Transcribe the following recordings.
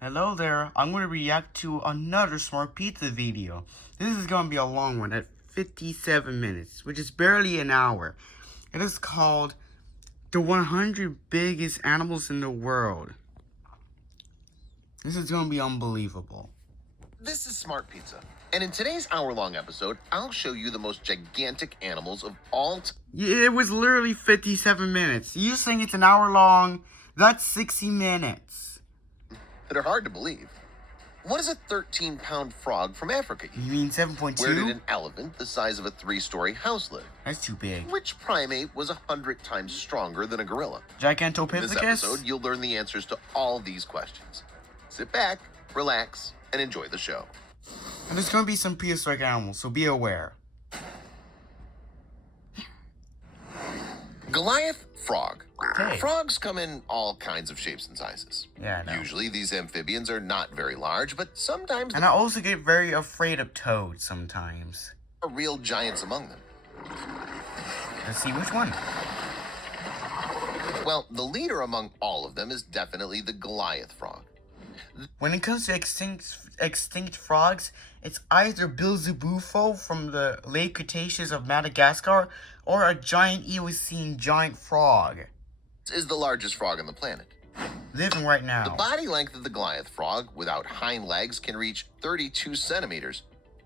Hello there, I'm going to react to another Smart Pizza video. This is going to be a long one at 57 minutes, which is barely an hour. It is called The 100 Biggest Animals in the World. This is going to be unbelievable. This is Smart Pizza, and in today's hour-long episode, I'll show you the most gigantic animals of all time. It was literally 57 minutes. You're saying it's an hour long, that's 60 minutes. That are hard to believe. What is a 13-pound frog from Africa? You mean 7.2? Where did an elephant the size of a 3-story house live? That's too big. Which primate was 100 times stronger than a gorilla? Gigantopithecus? In this episode, you'll learn the answers to all these questions. Sit back, relax, and enjoy the show. And there's going to be some prehistoric animals, so be aware. Goliath frog. Okay. Frogs come in all kinds of shapes and sizes. Yeah, I know. Usually these amphibians are not very large, but sometimes And I also get very afraid of toads sometimes. there are real giants among them. Let's see which one. Well, the leader among all of them is definitely the Goliath frog. When it comes to extinct frogs, it's either Bilzebufo from the late Cretaceous of Madagascar or a giant Eocene giant frog. This is the largest frog on the planet. Living right The now. body length of the Goliath frog without hind legs can reach 32 centimeters,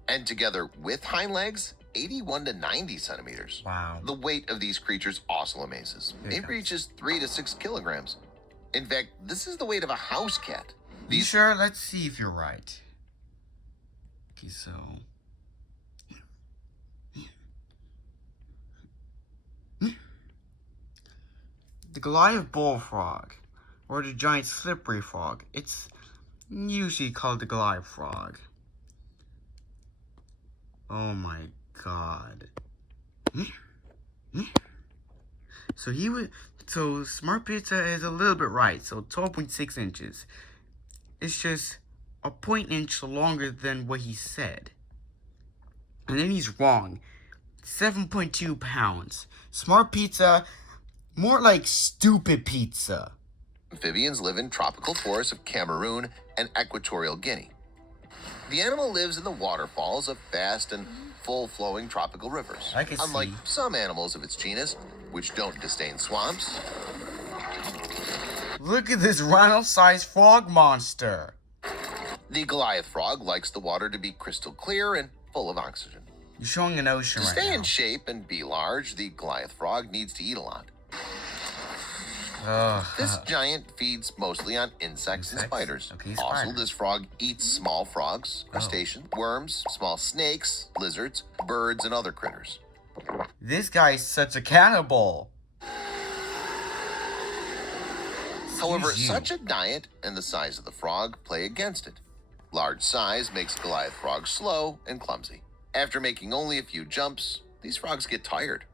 and together with hind legs, 81 to 90 centimeters. Wow. The weight of these creatures also amazes. It reaches 3 to 6 kilograms. In fact, this is the weight of a house cat. You sure? Let's see if you're right. Okay, so... The Goliath bullfrog, or the giant slippery frog, it's usually called the Goliath frog. Oh my god. So Smart Pizza is a little bit right, so 12.6 inches. It's just a 0.1 inch longer than what he said. And then he's wrong. 7.2 pounds. Smart Pizza, more like stupid pizza. Amphibians live in tropical forests of Cameroon and Equatorial Guinea. The animal lives in the waterfalls of fast and full-flowing tropical rivers. I can Unlike see. some animals of its genus, which don't disdain swamps, Look at this rhino-sized frog monster. the Goliath frog likes the water to be crystal clear and full of oxygen. You're showing an ocean To right stay now. in shape and be large, the Goliath frog needs to eat a lot. This giant feeds mostly on insects and spiders. Okay, Also, spider. this frog eats small frogs, crustaceans, worms, small snakes, lizards, birds, and other critters. This guy's such a cannibal. However, Excuse you. such a diet and the size of the frog play against it. Large size makes Goliath frogs slow and clumsy. After making only a few jumps, these frogs get tired.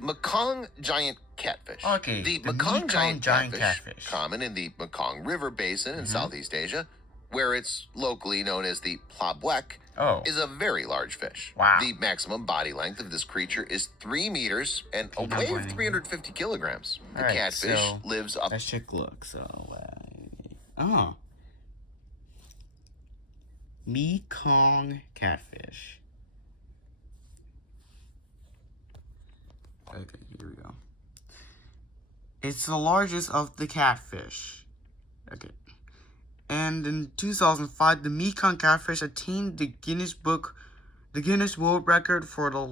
Mekong giant catfish. Okay, The the Mekong giant catfish, catfish. common in the Mekong River Basin in Southeast Asia, where it's locally known as the plabwek, Oh. is a very large fish. Wow. The maximum body length of this creature is 3 meters and a Okay, weight now of 350 kilograms. The Alright, catfish so lives up. let's check look. So, oh. Mekong catfish. Okay, here we go. It's the largest of the catfish. Okay. And in 2005, the Mekong catfish attained the Guinness World Record for the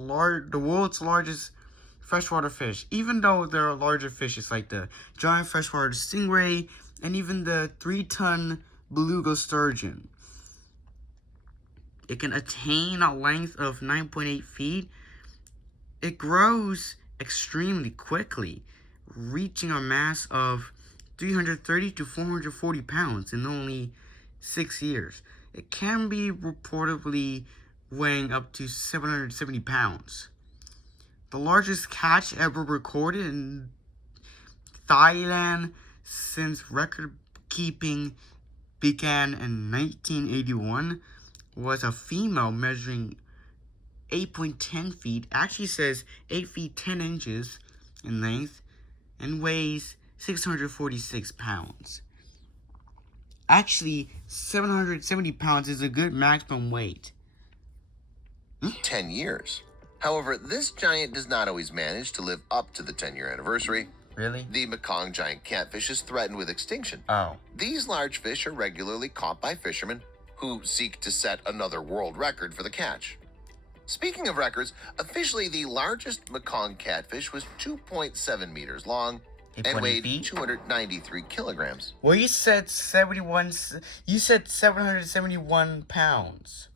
world's largest freshwater fish. Even though there are larger fishes like the giant freshwater stingray and even the 3-ton beluga sturgeon. It can attain a length of 9.8 feet. It grows extremely quickly, reaching a mass of 330 to 440 pounds in only 6 years. It can be reportedly weighing up to 770 pounds. The largest catch ever recorded in Thailand since record keeping began in 1981 was a female measuring 8.10 feet, actually says 8 feet 10 inches in length, and weighs 646 pounds. Actually, 770 pounds is a good maximum weight. 10 years. However, this giant does not always manage to live up to the 10-year anniversary. Really? The Mekong giant catfish is threatened with extinction. Oh. These large fish are regularly caught by fishermen who seek to set another world record for the catch. Speaking of records, officially the largest Mekong catfish was 2.7 meters long and 8.8 weighed feet? 293 kilograms. Well, you said 71. You said 771 pounds.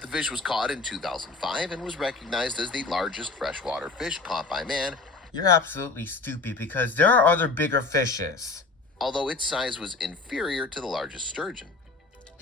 The fish was caught in 2005 and was recognized as the largest freshwater fish caught by man, You're absolutely stupid because there are other bigger fishes. although its size was inferior to the largest sturgeon.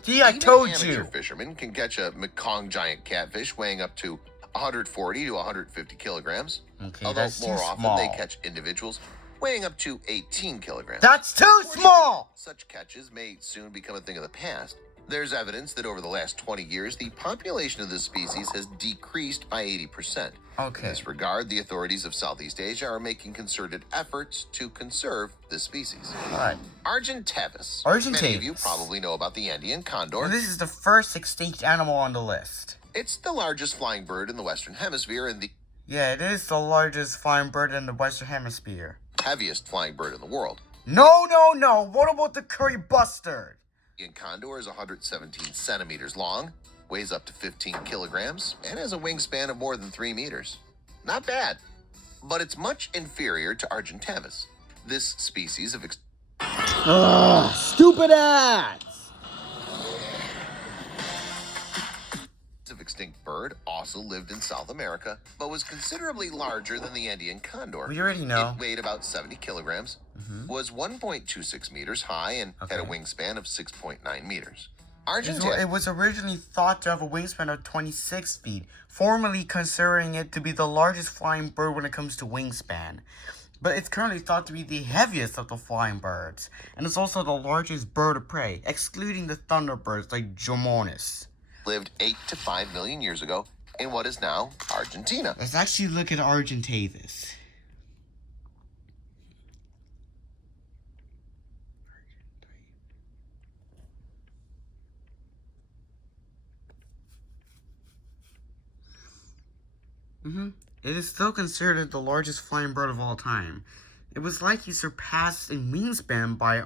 See, I Even told amateur you. fishermen can catch a Mekong giant catfish weighing up to 140 to 150 kilograms. Okay, although that's more too often small. they catch individuals weighing up to 18 kilograms. That's too small! Such catches may soon become a thing of the past. There's evidence that over the last 20 years, the population of this species has decreased by 80%. Okay. In this regard, the authorities of Southeast Asia are making concerted efforts to conserve this species. Alright. Argentavis. Argentavis. Many of you probably know about the Andean condor. Well, this is the first extinct animal on the list. It's the largest flying bird in the Western Hemisphere and the Yeah, it is the largest flying bird in the Western Hemisphere. heaviest flying bird in the world. No, no, no. What about the curry bustard? The Andean condor is 117 centimeters long, weighs up to 15 kilograms, and has a wingspan of more than 3 meters. Not bad, but it's much inferior to Argentavis. This species of Stupid ads! extinct bird also lived in South America, but was considerably larger than the Andean condor. We already know. It weighed about 70 kilograms, was 1.26 meters high, and had a Okay. wingspan of 6.9 meters. It was originally thought to have a wingspan of 26 feet, formerly considering it to be the largest flying bird when it comes to wingspan. But it's currently thought to be the heaviest of the flying birds, and it's also the largest bird of prey, excluding the thunderbirds like Jomonis. Lived 8 to 5 million years ago in what is now Argentina. Let's actually look at Argentavis. It is still considered the largest flying bird of all time. It was likely surpassed in wingspan by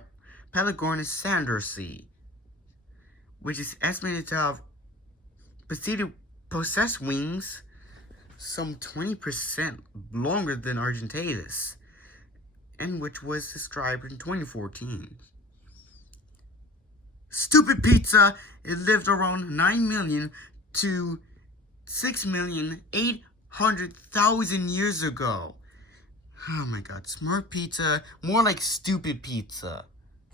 Pelagornis sandersii, which is estimated to have possessed wings some 20% longer than Argentavis, and which was described in 2014. Stupid pizza! It lived around 9 million to 6,800,000 years ago. Oh my god, smart pizza, more like stupid pizza.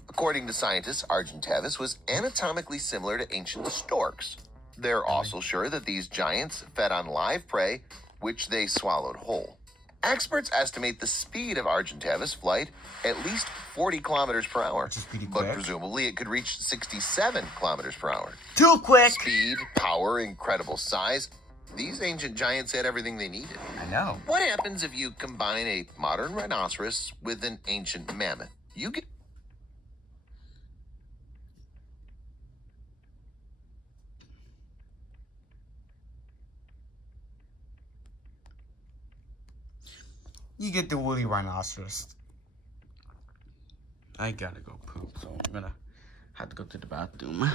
According to scientists, Argentavis was anatomically similar to ancient storks. They're also sure that these giants fed on live prey, which they swallowed whole. Experts estimate the speed of Argentavis flight at least 40 kilometers per hour, Which is pretty but quick. presumably it could reach 67 kilometers per hour. Too quick! Speed, power, incredible size. These ancient giants had everything they needed. I know. What happens if you combine a modern rhinoceros with an ancient mammoth? You get You get the woolly rhinoceros. I gotta go poop, so I'm gonna have to go to the bathroom.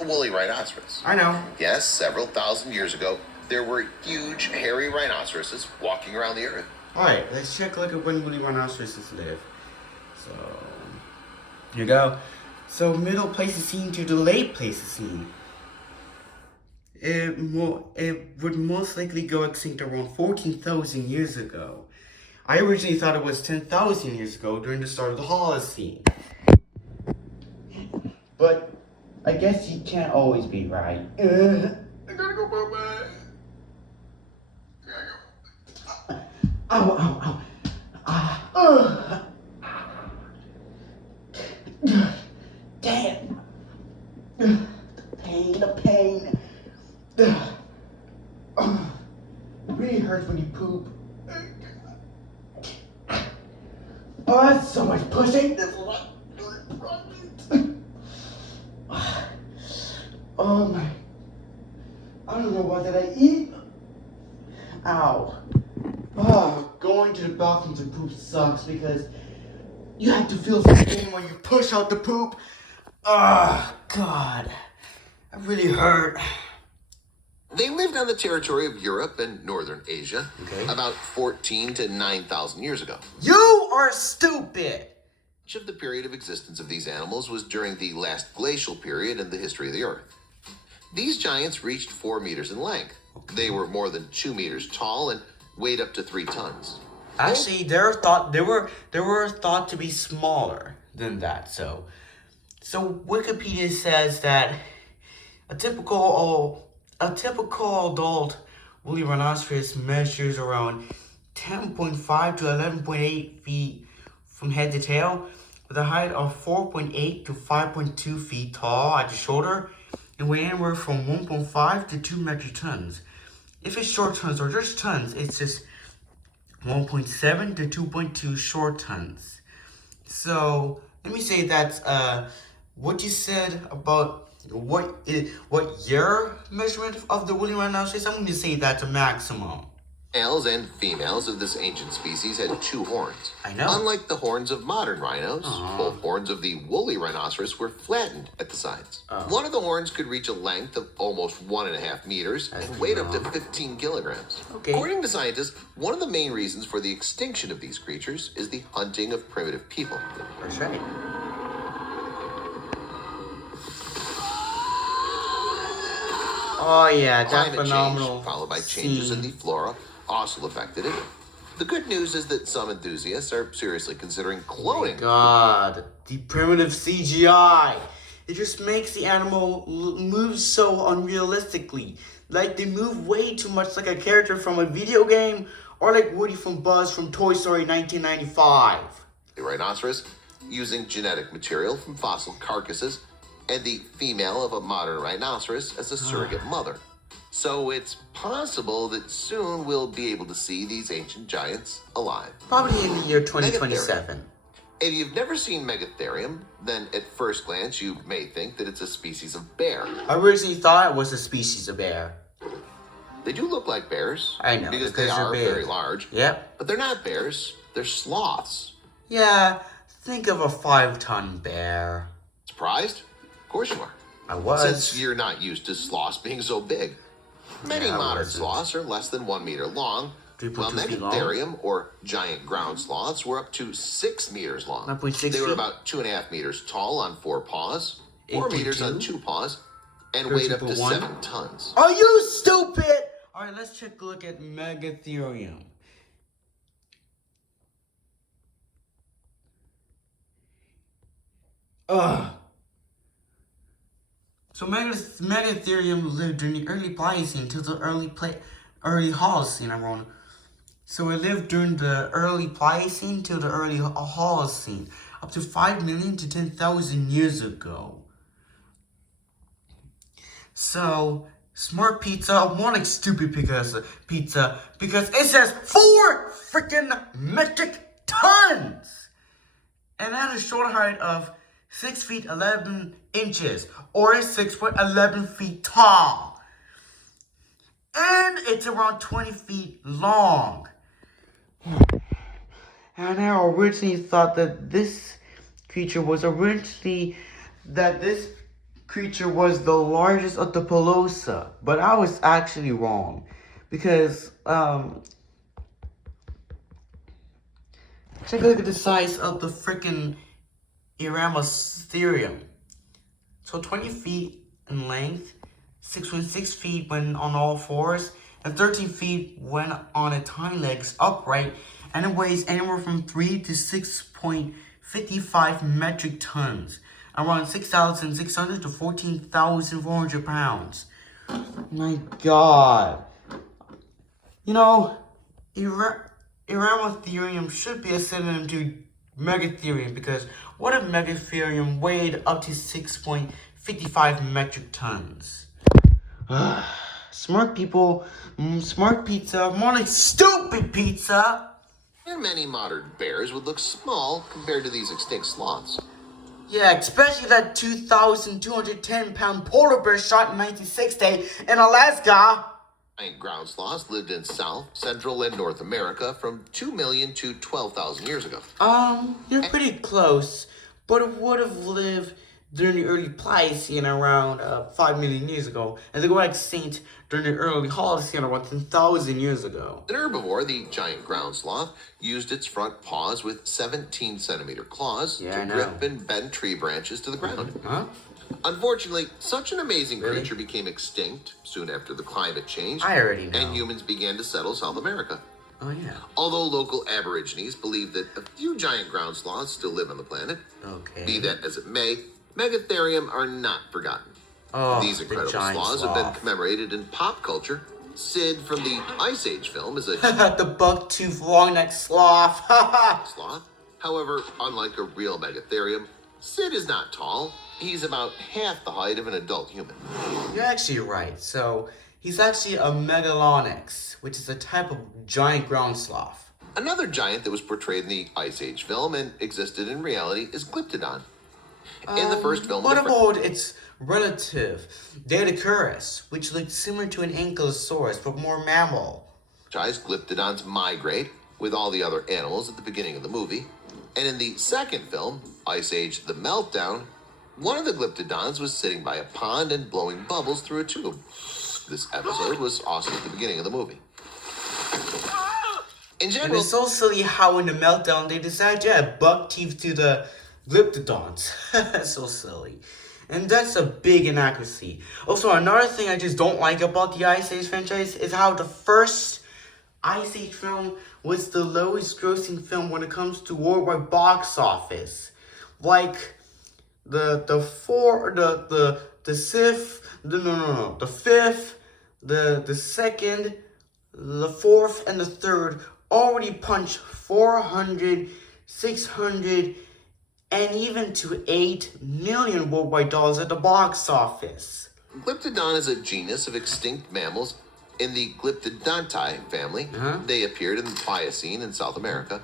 a woolly rhinoceros. I know. Yes, several thousand years ago, there were huge, hairy rhinoceroses walking around the earth. Alright, let's check look at when woolly rhinoceroses live. So, here you go. So, middle Pleistocene to the late Pleistocene. it would most likely go extinct around 14,000 years ago. I originally thought it was 10,000 years ago during the start of the Holocene. But I guess you can't always be right. I gotta go bye bye. Ow, ow, ow. Damn. The pain. It really hurts when you poop. Oh, that's so much pushing. Oh my. I don't know what did I eat. Ow. Oh, going to the bathroom to poop sucks because you have to feel the pain when you push out the poop. Oh, God. That really hurt. They lived on the territory of Europe and Northern Asia about 14 to 9,000 years ago. You are stupid. Much of the period of existence of these animals was during the last glacial period in the history of the Earth. These giants reached 4 meters in length. They were more than 2 meters tall and weighed up to 3 tons. Actually, they were thought to be smaller than that. So Wikipedia says that a typical adult woolly rhinoceros measures around 10.5 to 11.8 feet from head to tail, with a height of 4.8 to 5.2 feet tall at the shoulder, and weigh anywhere from 1.5 to 2 metric tons. If it's short tons or just tons, it's just 1.7 to 2.2 short tons. So let me say that's what you said about what your measurement of the woolly rhinoceros. I'm going to say that's a maximum. Males and females of this ancient species had 2 horns. I know. Unlike the horns of modern rhinos, both horns of the woolly rhinoceros were flattened at the sides. One of the horns could reach a length of almost 1.5 meters and weighed up to 15 kilograms. Okay. According to scientists, one of the main reasons for the extinction of these creatures is the hunting of primitive people. That's right. Oh yeah, that Climate phenomenal change, followed by changes in the flora, also affected it. The good news is that some enthusiasts are seriously considering cloning. God, the primitive CGI. It just makes the animal move so unrealistically. Like they move way too much like a character from a video game, or like Woody from Buzz from Toy Story 1995. The rhinoceros, using genetic material from fossil carcasses, and the female of a modern rhinoceros as a surrogate mother. So it's possible that soon we'll be able to see these ancient giants alive. Probably in the year 2027. If you've never seen Megatherium, then at first glance you may think that it's a species of bear. I originally thought it was a species of bear. They do look like bears. I know, Because they they're are big. very large. Yep. But they're not bears. They're sloths. Yeah, think of a 5-ton bear. Surprised? Of course you are. I was. Since you're not used to sloths being so big. Many Yeah, I modern wasn't. sloths are less than 1 meter long, 3.2 while feet long. Megatherium, or giant ground sloths, were up to 6 meters long. 9.6 They were feet? about 2.5 meters tall on 4 paws, 4 meters on 8.2? 2 paws, and weighed up to 13.1? 7 tons. Are you stupid? Alright, let's take a look at Megatherium. So Megatherium lived during the early Pliocene to the early Holocene. I'm wrong. So it lived during the early Pliocene to the early Holocene, up to 5 million to 10,000 years ago. So smart pizza, more like stupid pizza, because it says 4 freaking metric tons, and at a short height of 6 feet 11 inches, or 6.11 feet tall. And it's around 20 feet long. And I originally thought that this creature was the largest of the Pelosa. But I was actually wrong. Because, take a look at the size of the freaking Eramastherium. So 20 feet in length, 6.6 feet when on all fours, and 13 feet when on its hind legs upright, and it weighs anywhere from 3 to 6.55 metric tons, around 6,600 to 14,400 pounds. My God. You know, Iramotherium should be a synonym to Megatherium, because what if Megatherium weighed up to 6.55 metric tons? Smart people, smart pizza, more like stupid pizza. And many modern bears would look small compared to these extinct sloths. Yeah, especially that 2,210-pound polar bear shot in 1960 in Alaska. Giant ground sloths lived in South, Central, and North America from 2 million to 12,000 years ago. You're pretty close, but it would have lived during the early Pliocene around 5 million years ago, and they go extinct during the early Holocene around 10,000 years ago. An herbivore, the giant ground sloth used its front paws with 17-centimeter claws to grip and bend tree branches to the ground. Huh? Unfortunately, such an amazing creature became extinct soon after the climate changed. I already know. And humans began to settle South America. Oh, yeah. Although local aborigines believe that a few giant ground sloths still live on the planet, be that as it may, Megatherium are not forgotten. Oh, these incredible sloths have been commemorated in pop culture. Sid from the Ice Age film is a the buck-toothed long-necked sloth. sloth. However, unlike a real Megatherium, Sid is not tall. He's about half the height of an adult human. You're actually right. So, he's actually a Megalonyx, which is a type of giant ground sloth. Another giant that was portrayed in the Ice Age film and existed in reality is Glyptodon. In the first film, what about its relative, Datacuris, which looked similar to an ankylosaurus but more mammal? Glyptodons migrate with all the other animals at the beginning of the movie. And in the second film, Ice Age: The Meltdown, one of the Glyptodons was sitting by a pond and blowing bubbles through a tube. This episode was also at the beginning of the movie. In general, and it's so silly how in the Meltdown they decided to add buck teeth to the Glyptodons. So silly. And that's a big inaccuracy. Also, another thing I just don't like about the Ice Age franchise is how the first Ice Age film was the lowest grossing film when it comes to worldwide box office. Like the fifth, the second, the fourth, and the third already punched 400, 600, and even to 8 million worldwide dollars at the box office. Glyptodon is a genus of extinct mammals in the Glyptodonti family. They appeared in the Pliocene in South America.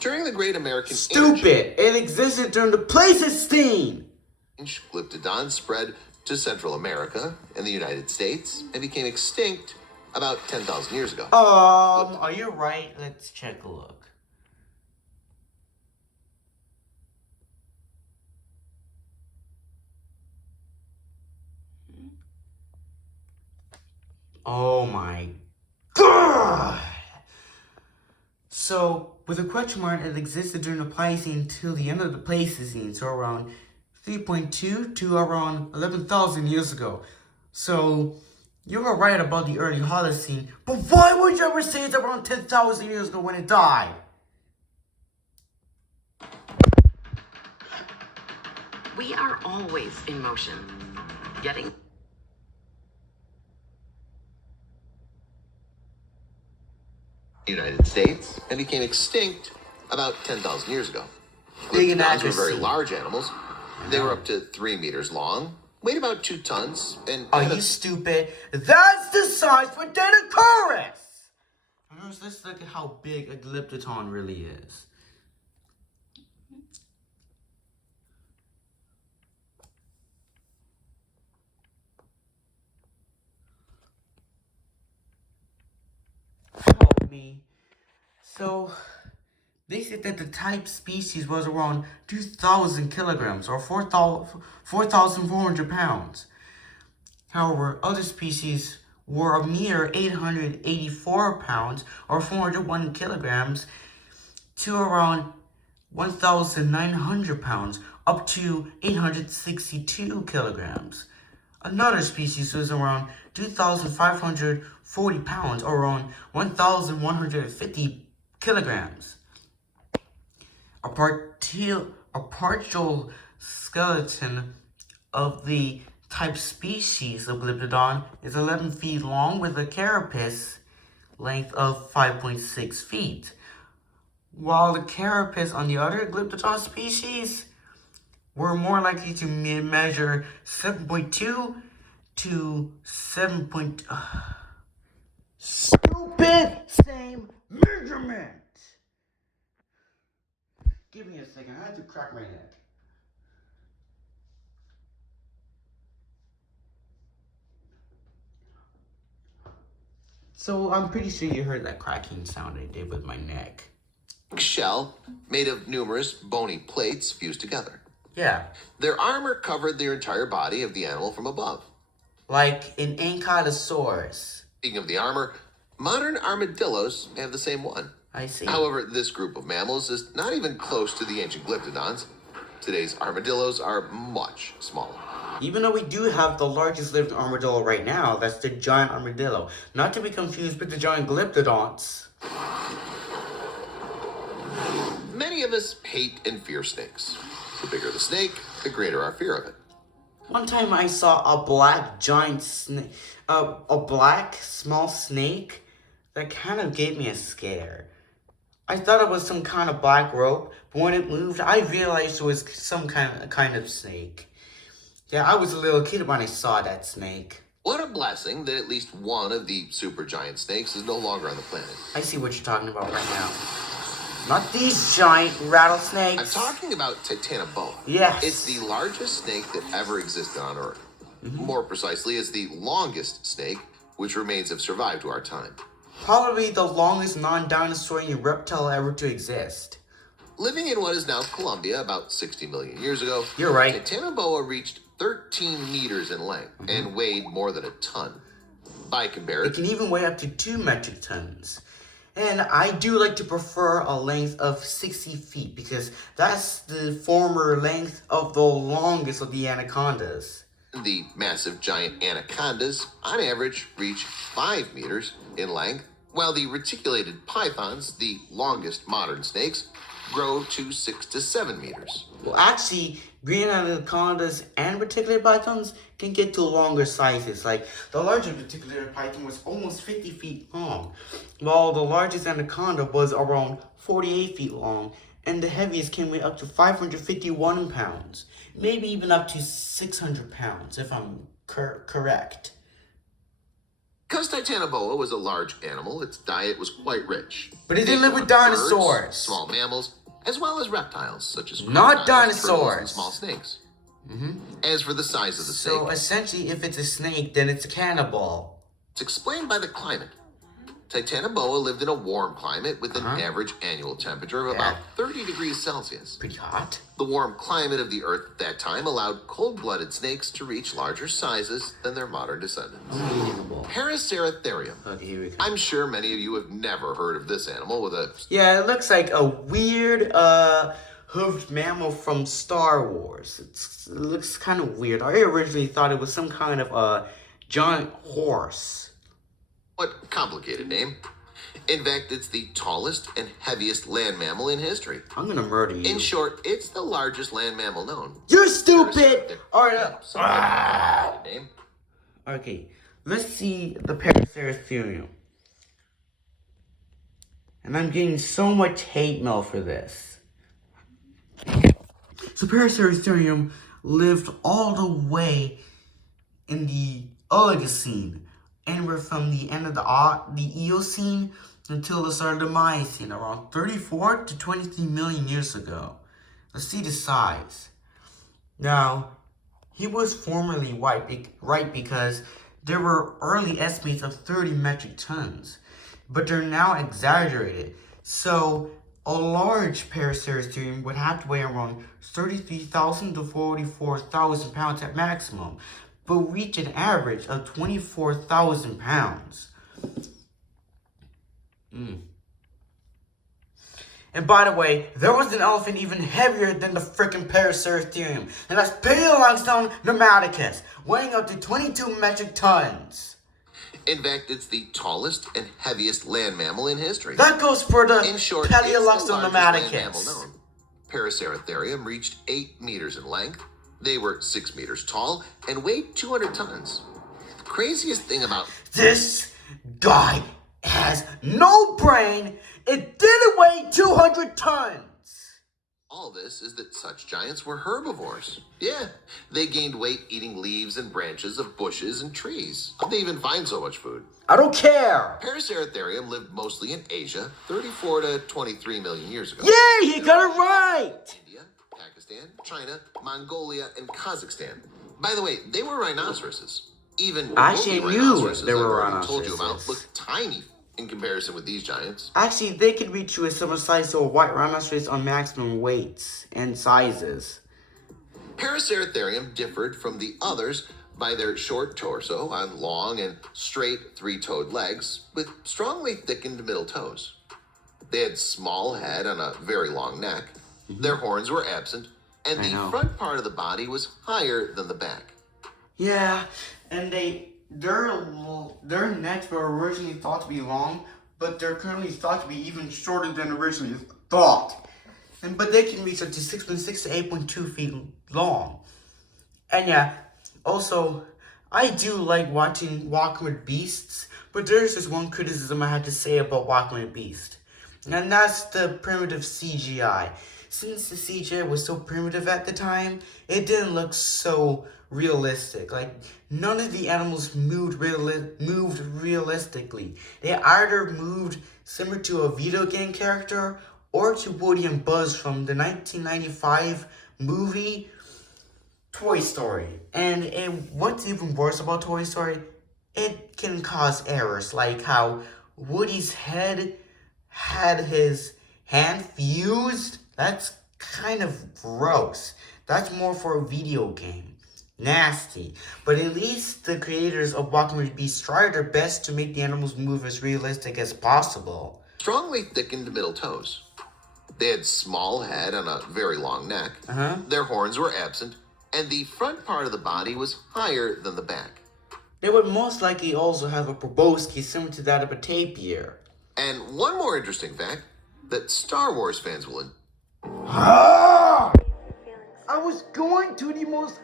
During the Great American Stupid! It existed during the Pleistocene! Glyptodon spread to Central America and the United States and became extinct about 10,000 years ago. Are you right? Let's check a look. Oh my God! So, with a question mark, it existed during the Pliocene until the end of the Pleistocene, so around 3.2 to around 11,000 years ago. So, you were right about the early Holocene, but why would you ever say it's around 10,000 years ago when it died? We are always in motion. Getting United States and became extinct about 10,000 years ago. Glyptodons were very large animals. They were up to 3 meters long, weighed about 2 tons, and... Are you stupid? That's the size for Datacuris! Let's look at how big a Glyptodon really is. Help me. So, they said that the type species was around 2,000 kilograms or 4,400 pounds. However, other species were a mere 884 pounds or 401 kilograms to around 1,900 pounds up to 862 kilograms. Another species was around 2,540 pounds, or around 1,150 kilograms. A partial skeleton of the type species of Glyptodon is 11 feet long with a carapace length of 5.6 feet, while the carapace on the other Glyptodon species were more likely to measure 7.2 to 7. Stupid same measurement! Give me a second, I have to crack my neck. So I'm pretty sure you heard that cracking sound I did with my neck. Shell made of numerous bony plates fused together. Yeah, Their armor covered the entire body of the animal from above. like an Ankylosaurus. Speaking of the armor, modern armadillos have the same one. I see. However, this group of mammals is not even close to the ancient Glyptodons. Today's armadillos are much smaller. Even though we do have the largest living armadillo right now, that's the giant armadillo. Not to be confused with the giant Glyptodonts. Many of us hate and fear snakes. The bigger the snake, the greater our fear of it. One time I saw a black giant snake, a black small snake that kind of gave me a scare. I thought it was some kind of black rope, but when it moved, I realized it was some kind of snake. Yeah, I was a little kid when I saw that snake. What a blessing that at least one of the supergiant snakes is no longer on the planet. I see what you're talking about right now. Not these giant rattlesnakes. I'm talking about Titanoboa. Yes. It's the largest snake that ever existed on Earth. More precisely, it's the longest snake, which remains have survived to our time. Probably the longest non-dinosaurian reptile ever to exist. Living in what is now Colombia about 60 million years ago, You're right. Titanoboa reached 13 meters in length and weighed more than a ton. By It comparison, can even weigh up to 2 metric tons. And I do like to prefer a length of 60 feet because that's the former length of the longest of the anacondas. the massive giant anacondas, on average, reach 5 meters in length, while the reticulated pythons, the longest modern snakes, grow to 6 to 7 meters. Well, actually, green anacondas and reticulated pythons can get to longer sizes. Like, the largest reticulated python was almost 50 feet long, while the largest anaconda was around 48 feet long, and the heaviest can weigh up to 551 pounds, maybe even up to 600 pounds, if I'm correct. Because Titanoboa was a large animal, its diet was quite rich. But it didn't They live with fed on birds, dinosaurs. small mammals, as well as reptiles, such as Not crocodiles, turtles, and dinosaurs. small snakes. As for the size of the So snake, essentially, if it's a snake, then it's a cannibal. it's explained by the climate. Titanoboa lived in a warm climate with an average annual temperature of about 30 degrees Celsius. Pretty hot. The warm climate of the Earth at that time allowed cold-blooded snakes to reach larger sizes than their modern descendants. Unbelievable. Paraceratherium. Okay, here we go. I'm sure many of you have never heard of this animal with a Yeah, it looks like a weird, hoofed mammal from Star Wars. It looks kind of weird. I originally thought it was some kind of, giant horse. what complicated name. In fact, it's the tallest and heaviest land mammal in history. I'm gonna murder you. In short, it's the largest land mammal known. You're stupid! Alright, Some complicated name. okay, let's see the Paraceratherium. And I'm getting so much hate mail for this. So Paraceratherium lived all the way in the Oligocene, anywhere from the end of the Eocene until the start of the Miocene, around 34 to 23 million years ago. Let's see the size. Now, he was formerly right because there were early estimates of 30 metric tons, but they're now exaggerated. So, a large Paraceratherium would have to weigh around 33,000 to 44,000 pounds at maximum, but reach an average of 24,000 pounds. And by the way, there was an elephant even heavier than the frickin' Paraceratherium, and that's Paleoxodon pneumaticus, weighing up to 22 metric tons. In fact, it's the tallest and heaviest land mammal in history. That goes for the In short, it's the Paleoxodon largest land mammal pneumaticus. known. Paraceratherium reached 8 meters in length. They were 6 meters tall and weighed 200 tons. The craziest thing about This guy has no brain. It didn't weigh 200 tons. all this is that such giants were herbivores. Yeah, they gained weight eating leaves and branches of bushes and trees. How'd they even find so much food? I don't care. Paraceratherium lived mostly in Asia 34 to 23 million years ago. Yay, he got it right. India, Pakistan, China, Mongolia, and Kazakhstan. By the way, they were rhinoceroses. Even I actually woolly knew rhinoceroses they were I've already told you about rhinoceroses. look tiny in comparison with these giants. Actually, they can reach to a similar size to a white rhinoceros on maximum weights and sizes. Paraceratherium differed from the others by their short torso on long and straight three-toed legs with strongly thickened middle toes. They had small head on a very long neck. Their horns were absent, and I the know. front part of the body was higher than the back. Yeah, and their necks were originally thought to be long, but they're currently thought to be even shorter than originally thought. But they can reach up to 6.6 to 8.2 feet long. And yeah, also, I do like watching Walking with Beasts, but there's just one criticism I had to say about Walking with Beast. And that's the primitive CGI. Since the CGI was so primitive at the time, it didn't look so realistic. Like, none of the animals moved realistically. They either moved similar to a video game character or to Woody and Buzz from the 1995 movie Toy Story. And what's even worse about Toy Story, it can cause errors, like how Woody's head had his hand fused. That's kind of gross. That's more for a video game. Nasty. But at least the creators of Walking with Beasts tried their best to make the animals move as realistic as possible. Strongly thickened middle toes. They had small head on a very long neck. Their horns were absent, and the front part of the body was higher than the back. They would most likely also have a proboscis similar to that of a tapir. And one more interesting fact that Star Wars fans will I was going to the most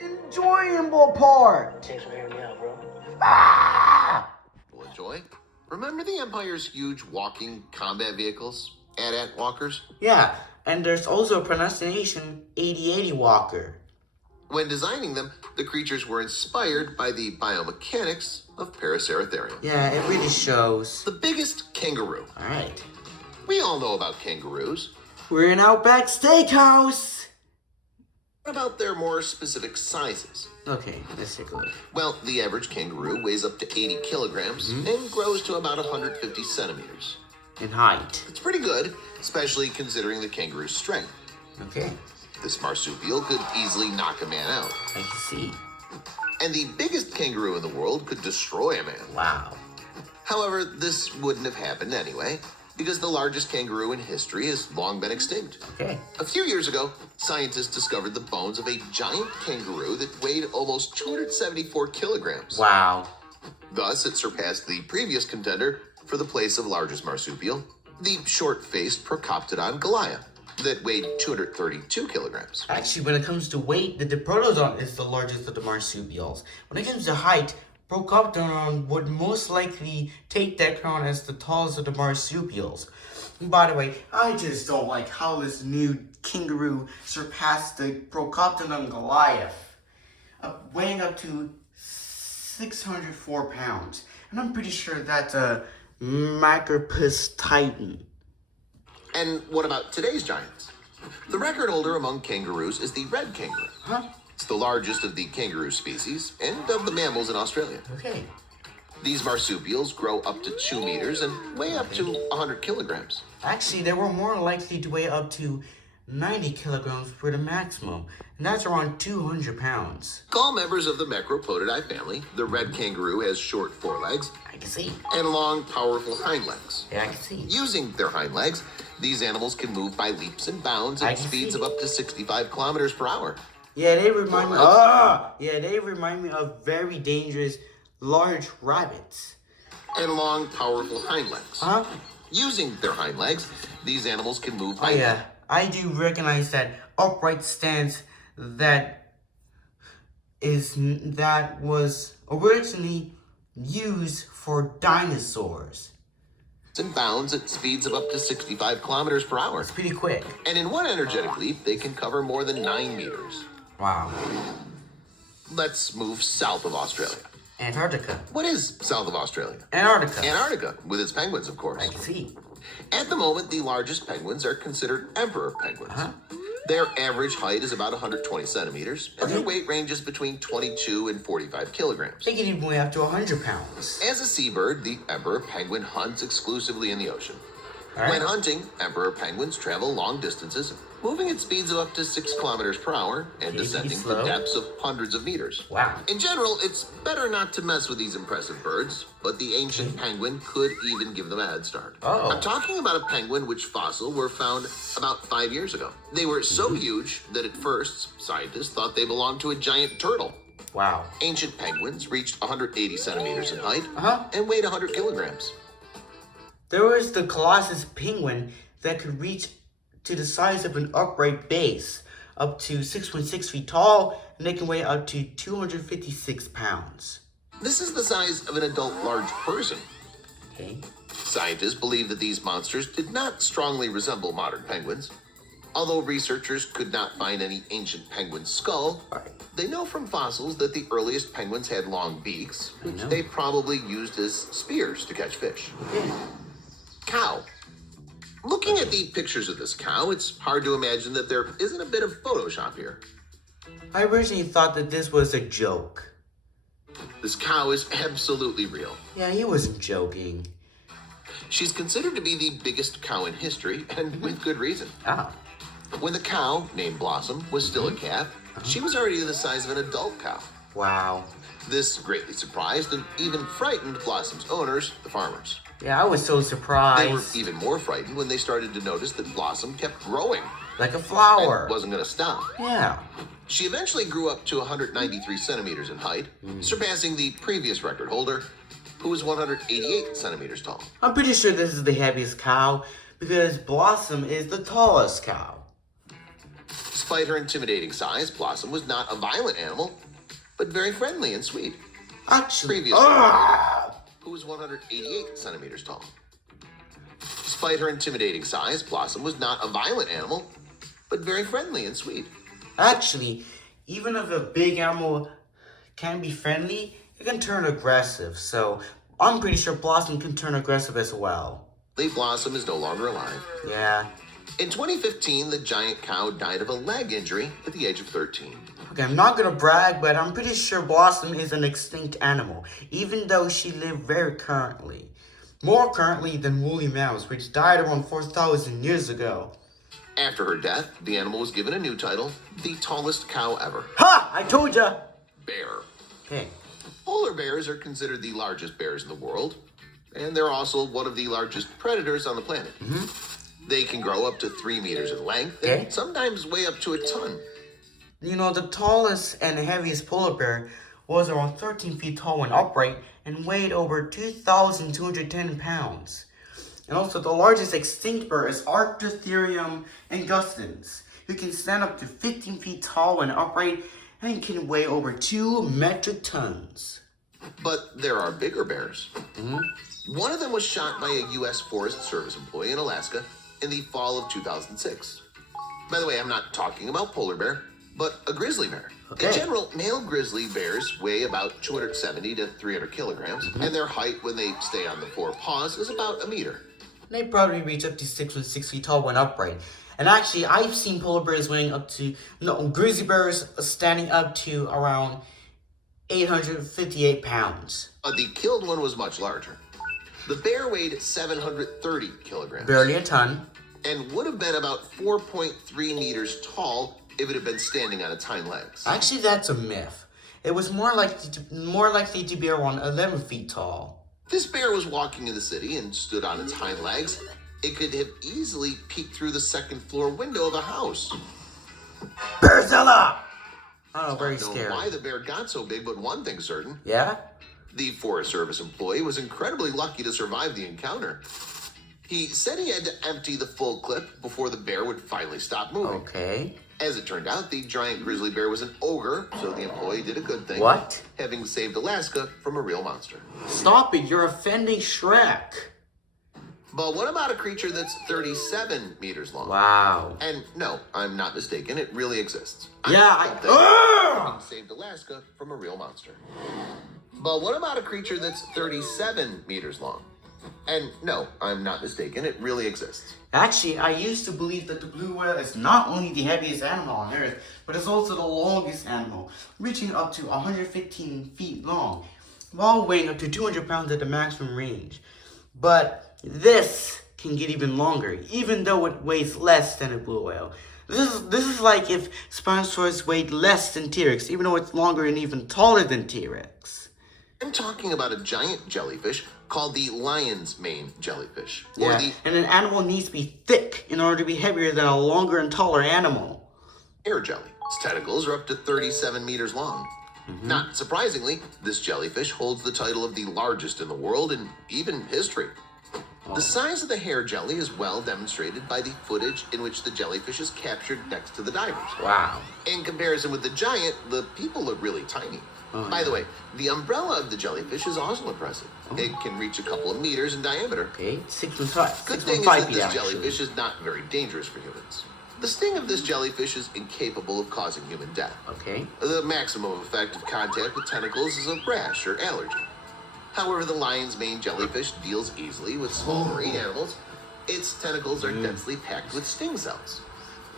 enjoyable part. Thanks for hearing me out, bro. enjoy. Remember the Empire's huge walking combat vehicles? AT-AT walkers? Yeah, and there's also a pronunciation 8080 walker. When designing them, the creatures were inspired by the biomechanics of Paraceratherium. Yeah, it really shows. The biggest kangaroo. Alright. We all know about kangaroos. We're in Outback Steakhouse! What about their more specific sizes? Okay, let's take a look. Well, the average kangaroo weighs up to 80 kilograms and grows to about 150 centimeters. In height. It's pretty good, especially considering the kangaroo's strength. Okay, This marsupial could easily knock a man out. I can see. And the biggest kangaroo in the world could destroy a man. Wow. However, this wouldn't have happened anyway, because the largest kangaroo in history has long been extinct. Okay. A few years ago, scientists discovered the bones of a giant kangaroo that weighed almost 274 kilograms. Wow. Thus, it surpassed the previous contender for the place of largest marsupial, the short-faced Procoptodon Goliath, that weighed 232 kilograms. Actually, when it comes to weight, the Diprotodon is the largest of the marsupials. When it comes to height, Procoptodon would most likely take that crown as the tallest of the marsupials. By the way, I just don't like how this new kangaroo surpassed the Procoptodon Goliath, weighing up to 604 pounds. And I'm pretty sure that's a Macropus titan. And what about today's giants? The record holder among kangaroos is the red kangaroo. Huh? It's the largest of the kangaroo species and of the mammals in Australia. Okay. These marsupials grow up to 2 meters and weigh up to 100 kilograms. Actually, they were more likely to weigh up to 90 kilograms for the maximum, and that's around 200 pounds. All members of the Macropodidae family, the red kangaroo has short forelegs I can see. and long, powerful hind legs. Yeah, I can see. Using their hind legs, These animals can move by leaps and bounds at speeds of up to 65 kilometers per hour. Yeah, they remind me. They remind me of very dangerous large rabbits. And long, powerful hind legs. Huh? Using their hind legs, these animals can move by... Oh yeah, I do recognize that upright stance that was originally used for dinosaurs. And bounds at speeds of up to 65 kilometers per hour. It's pretty quick. And in one energetic leap, they can cover more than 9 meters. Wow. Let's move south of Australia. Antarctica. What is south of Australia? Antarctica. Antarctica, with its penguins, of course. I see. At the moment, the largest penguins are considered emperor penguins. Their average height is about 120 centimeters, and their weight ranges between 22 and 45 kilograms. They can even weigh up to 100 pounds. As a seabird, the emperor penguin hunts exclusively in the ocean. When hunting, emperor penguins travel long distances, moving at speeds of up to 6 kilometers per hour and descending to depths of hundreds of meters. Wow. In general, it's better not to mess with these impressive birds, but the ancient penguin could even give them a head start. I'm talking about a penguin which fossil were found about 5 years ago. They were so huge that at first, scientists thought they belonged to a giant turtle. Wow. Ancient penguins reached 180 centimeters in height and weighed 100 kilograms. There was the Colossus penguin that could reach to the size of an upright base, up to 6.6 feet tall, and they can weigh up to 256 pounds. This is the size of an adult large person. Okay. Scientists believe that these monsters did not strongly resemble modern penguins. Although researchers could not find any ancient penguin skull, they know from fossils that the earliest penguins had long beaks, which they probably used as spears to catch fish. Cow. Looking at the pictures of this cow, it's hard to imagine that there isn't a bit of Photoshop here. I originally thought that this was a joke. This cow is absolutely real. Yeah, he wasn't joking. She's considered to be the biggest cow in history, and with good reason. When the cow, named Blossom, was still a calf, she was already the size of an adult cow. Wow. This greatly surprised and even frightened Blossom's owners, the farmers. Yeah, I was so surprised. They were even more frightened when they started to notice that Blossom kept growing. Like a flower. And wasn't going to stop. Yeah. She eventually grew up to 193 centimeters in height, surpassing the previous record holder, who was 188 centimeters tall. I'm pretty sure this is the heaviest cow, because Blossom is the tallest cow. Despite her intimidating size, Blossom was not a violent animal, but very friendly and sweet. Actually, who was 188 centimeters tall. Despite her intimidating size, Blossom was not a violent animal, but very friendly and sweet. Actually, even if a big animal can be friendly, it can turn aggressive. So I'm pretty sure Blossom can turn aggressive as well. Blossom is no longer alive. Yeah. In 2015, the giant cow died of a leg injury at the age of 13. Okay, I'm not gonna brag, but I'm pretty sure Blossom is an extinct animal, even though she lived very currently. More currently than Woolly Mouse, which died around 4,000 years ago. After her death, the animal was given a new title, the tallest cow ever. Ha! I told ya! Bear. Okay. Polar bears are considered the largest bears in the world, and they're also one of the largest predators on the planet. They can grow up to 3 meters in length and sometimes weigh up to a ton. You know, the tallest and heaviest polar bear was around 13 feet tall when upright and weighed over 2,210 pounds. And also the largest extinct bird is Arctotherium angustans, who can stand up to 15 feet tall when upright and can weigh over 2 metric tons. But there are bigger bears. One of them was shot by a U.S. Forest Service employee in Alaska in the fall of 2006. By the way, I'm not talking about polar bear, but a grizzly bear. In general, male grizzly bears weigh about 270 to 300 kilograms, and their height when they stay on the 4 paws is about a meter. They probably reach up to 6 feet tall when upright. And actually, I've seen polar bears weighing up to, grizzly bears standing up to around 858 pounds. The killed one was much larger. The bear weighed 730 kilograms. Barely a ton. And would have been about 4.3 meters tall if it had been standing on its hind legs. Actually, that's a myth. It was more likely to be around 11 feet tall. This bear was walking in the city and stood on its hind legs It could have easily peeked through the second floor window of a house. Bearzilla! Oh, I very don't know scary. why the bear got so big, but one thing's certain. Yeah? The Forest Service employee was incredibly lucky to survive the encounter. He said he had to empty the full clip before the bear would finally stop moving. Okay. As it turned out, the giant grizzly bear was an ogre, so the employee did a good thing. What? Having saved Alaska from a real monster. Stop it, you're offending Shrek. But what about a creature that's 37 meters long? Wow. And no, I'm not mistaken, it really exists. Yeah, Having saved Alaska from a real monster. But what about a creature that's 37 meters long? And no, I'm not mistaken, it really exists. Actually, I used to believe that the blue whale is not only the heaviest animal on Earth, but it's also the longest animal, reaching up to 115 feet long, while weighing up to 200 pounds at the maximum range. But this can get even longer, even though it weighs less than a blue whale. This is like if Spinosaurus weighed less than T-Rex, even though it's longer and even taller than T-Rex. I'm talking about a giant jellyfish called the lion's mane jellyfish. Yeah, Or the and an animal needs to be thick in order to be heavier than a longer and taller animal. air jelly. Its tentacles are up to 37 meters long. Not surprisingly, this jellyfish holds the title of the largest in the world and even history. The size of the hair jelly is well demonstrated by the footage in which the jellyfish is captured next to the divers. Wow. In comparison with the giant, the people look really tiny. By the way, the umbrella of the jellyfish is also impressive. It can reach a couple of meters in diameter. Okay, 6'5". Good thing is 6'5" that feet, this actually. jellyfish is not very dangerous for humans. The sting of this jellyfish is incapable of causing human death. Okay. The maximum effect of contact with tentacles is a rash or allergy. However, the lion's mane jellyfish deals easily with small marine animals. Its tentacles are densely packed with sting cells.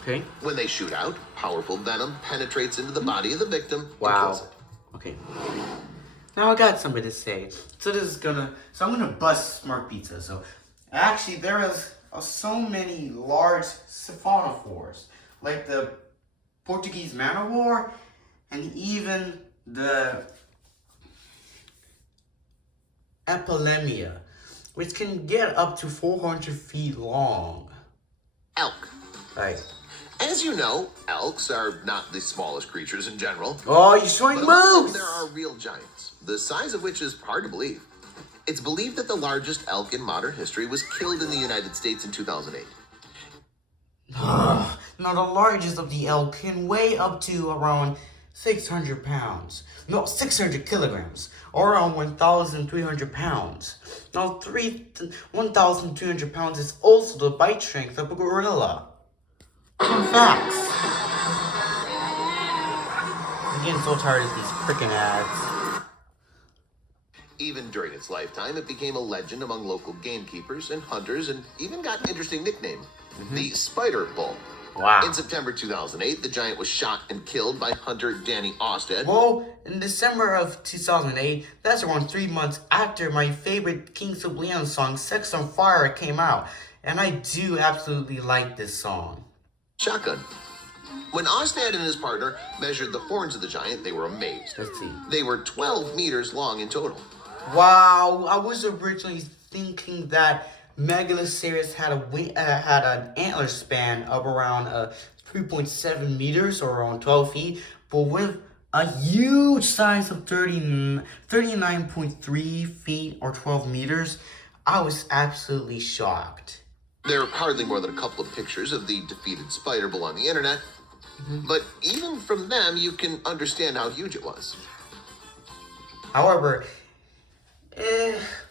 Okay. When they shoot out, powerful venom penetrates into the body of the victim and Wow. kills it. Okay. Now I got something to say. So I'm gonna bust Smart Pizza. So actually there is so many large siphonophores, like the Portuguese man o' war, and even the Epilemia, which can get up to 400 feet long. Elk. Right. As you know, elks are not the smallest creatures in general. Oh, you're showing But among them, moves! there are real giants, the size of which is hard to believe. It's believed that the largest elk in modern history was killed in the United States in 2008. Now the largest of the elk can weigh up to around 600 pounds. No, 600 kilograms, or around 1,300 pounds. Now 1,300 pounds is also the bite strength of a gorilla. Fun facts. I'm getting so tired of these freaking ads. Even during its lifetime, it became a legend among local gamekeepers and hunters and even got an interesting nickname, the Spider Bull. Wow. In September 2008, the giant was shot and killed by hunter Danny Osted. Well, in December of 2008, that's around 3 months after my favorite Kings of Leon song, Sex on Fire, came out. And I do absolutely like this song. Shotgun. When Ostad and his partner measured the horns of the giant, they were amazed. Let's see. They were 12 meters long in total. Wow, I was originally thinking that Megaloceros had an antler span of around 3.7 meters or around 12 feet, but with a huge size of 39.3 feet or 12 meters, I was absolutely shocked. There are hardly more than a couple of pictures of the defeated Spider Bull on the internet, but even from them, you can understand how huge it was. However,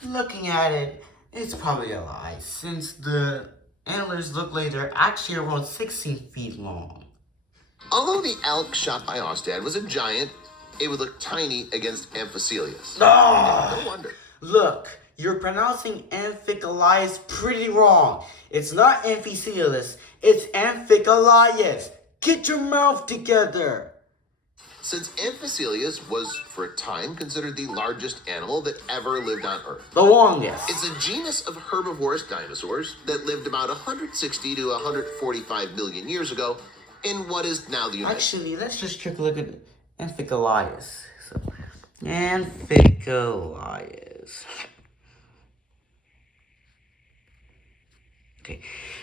looking at it, it's probably a lie, since the antlers look like they're actually around 16 feet long. Although the elk shot by Ostad was a giant, it would look tiny against Amphicoelius. Ah! No wonder. Look, you're pronouncing Amphicoelius pretty wrong. It's not Amphicoelius, it's Amphicoelius. Get your mouth together. Since Amphicoelius was, for a time, considered the largest animal that ever lived on Earth. The longest. It's a genus of herbivorous dinosaurs that lived about 160 to 145 million years ago in what is now the United States. Actually, let's just take a look at Amphicoelius. So, Amphicoelius. Okay,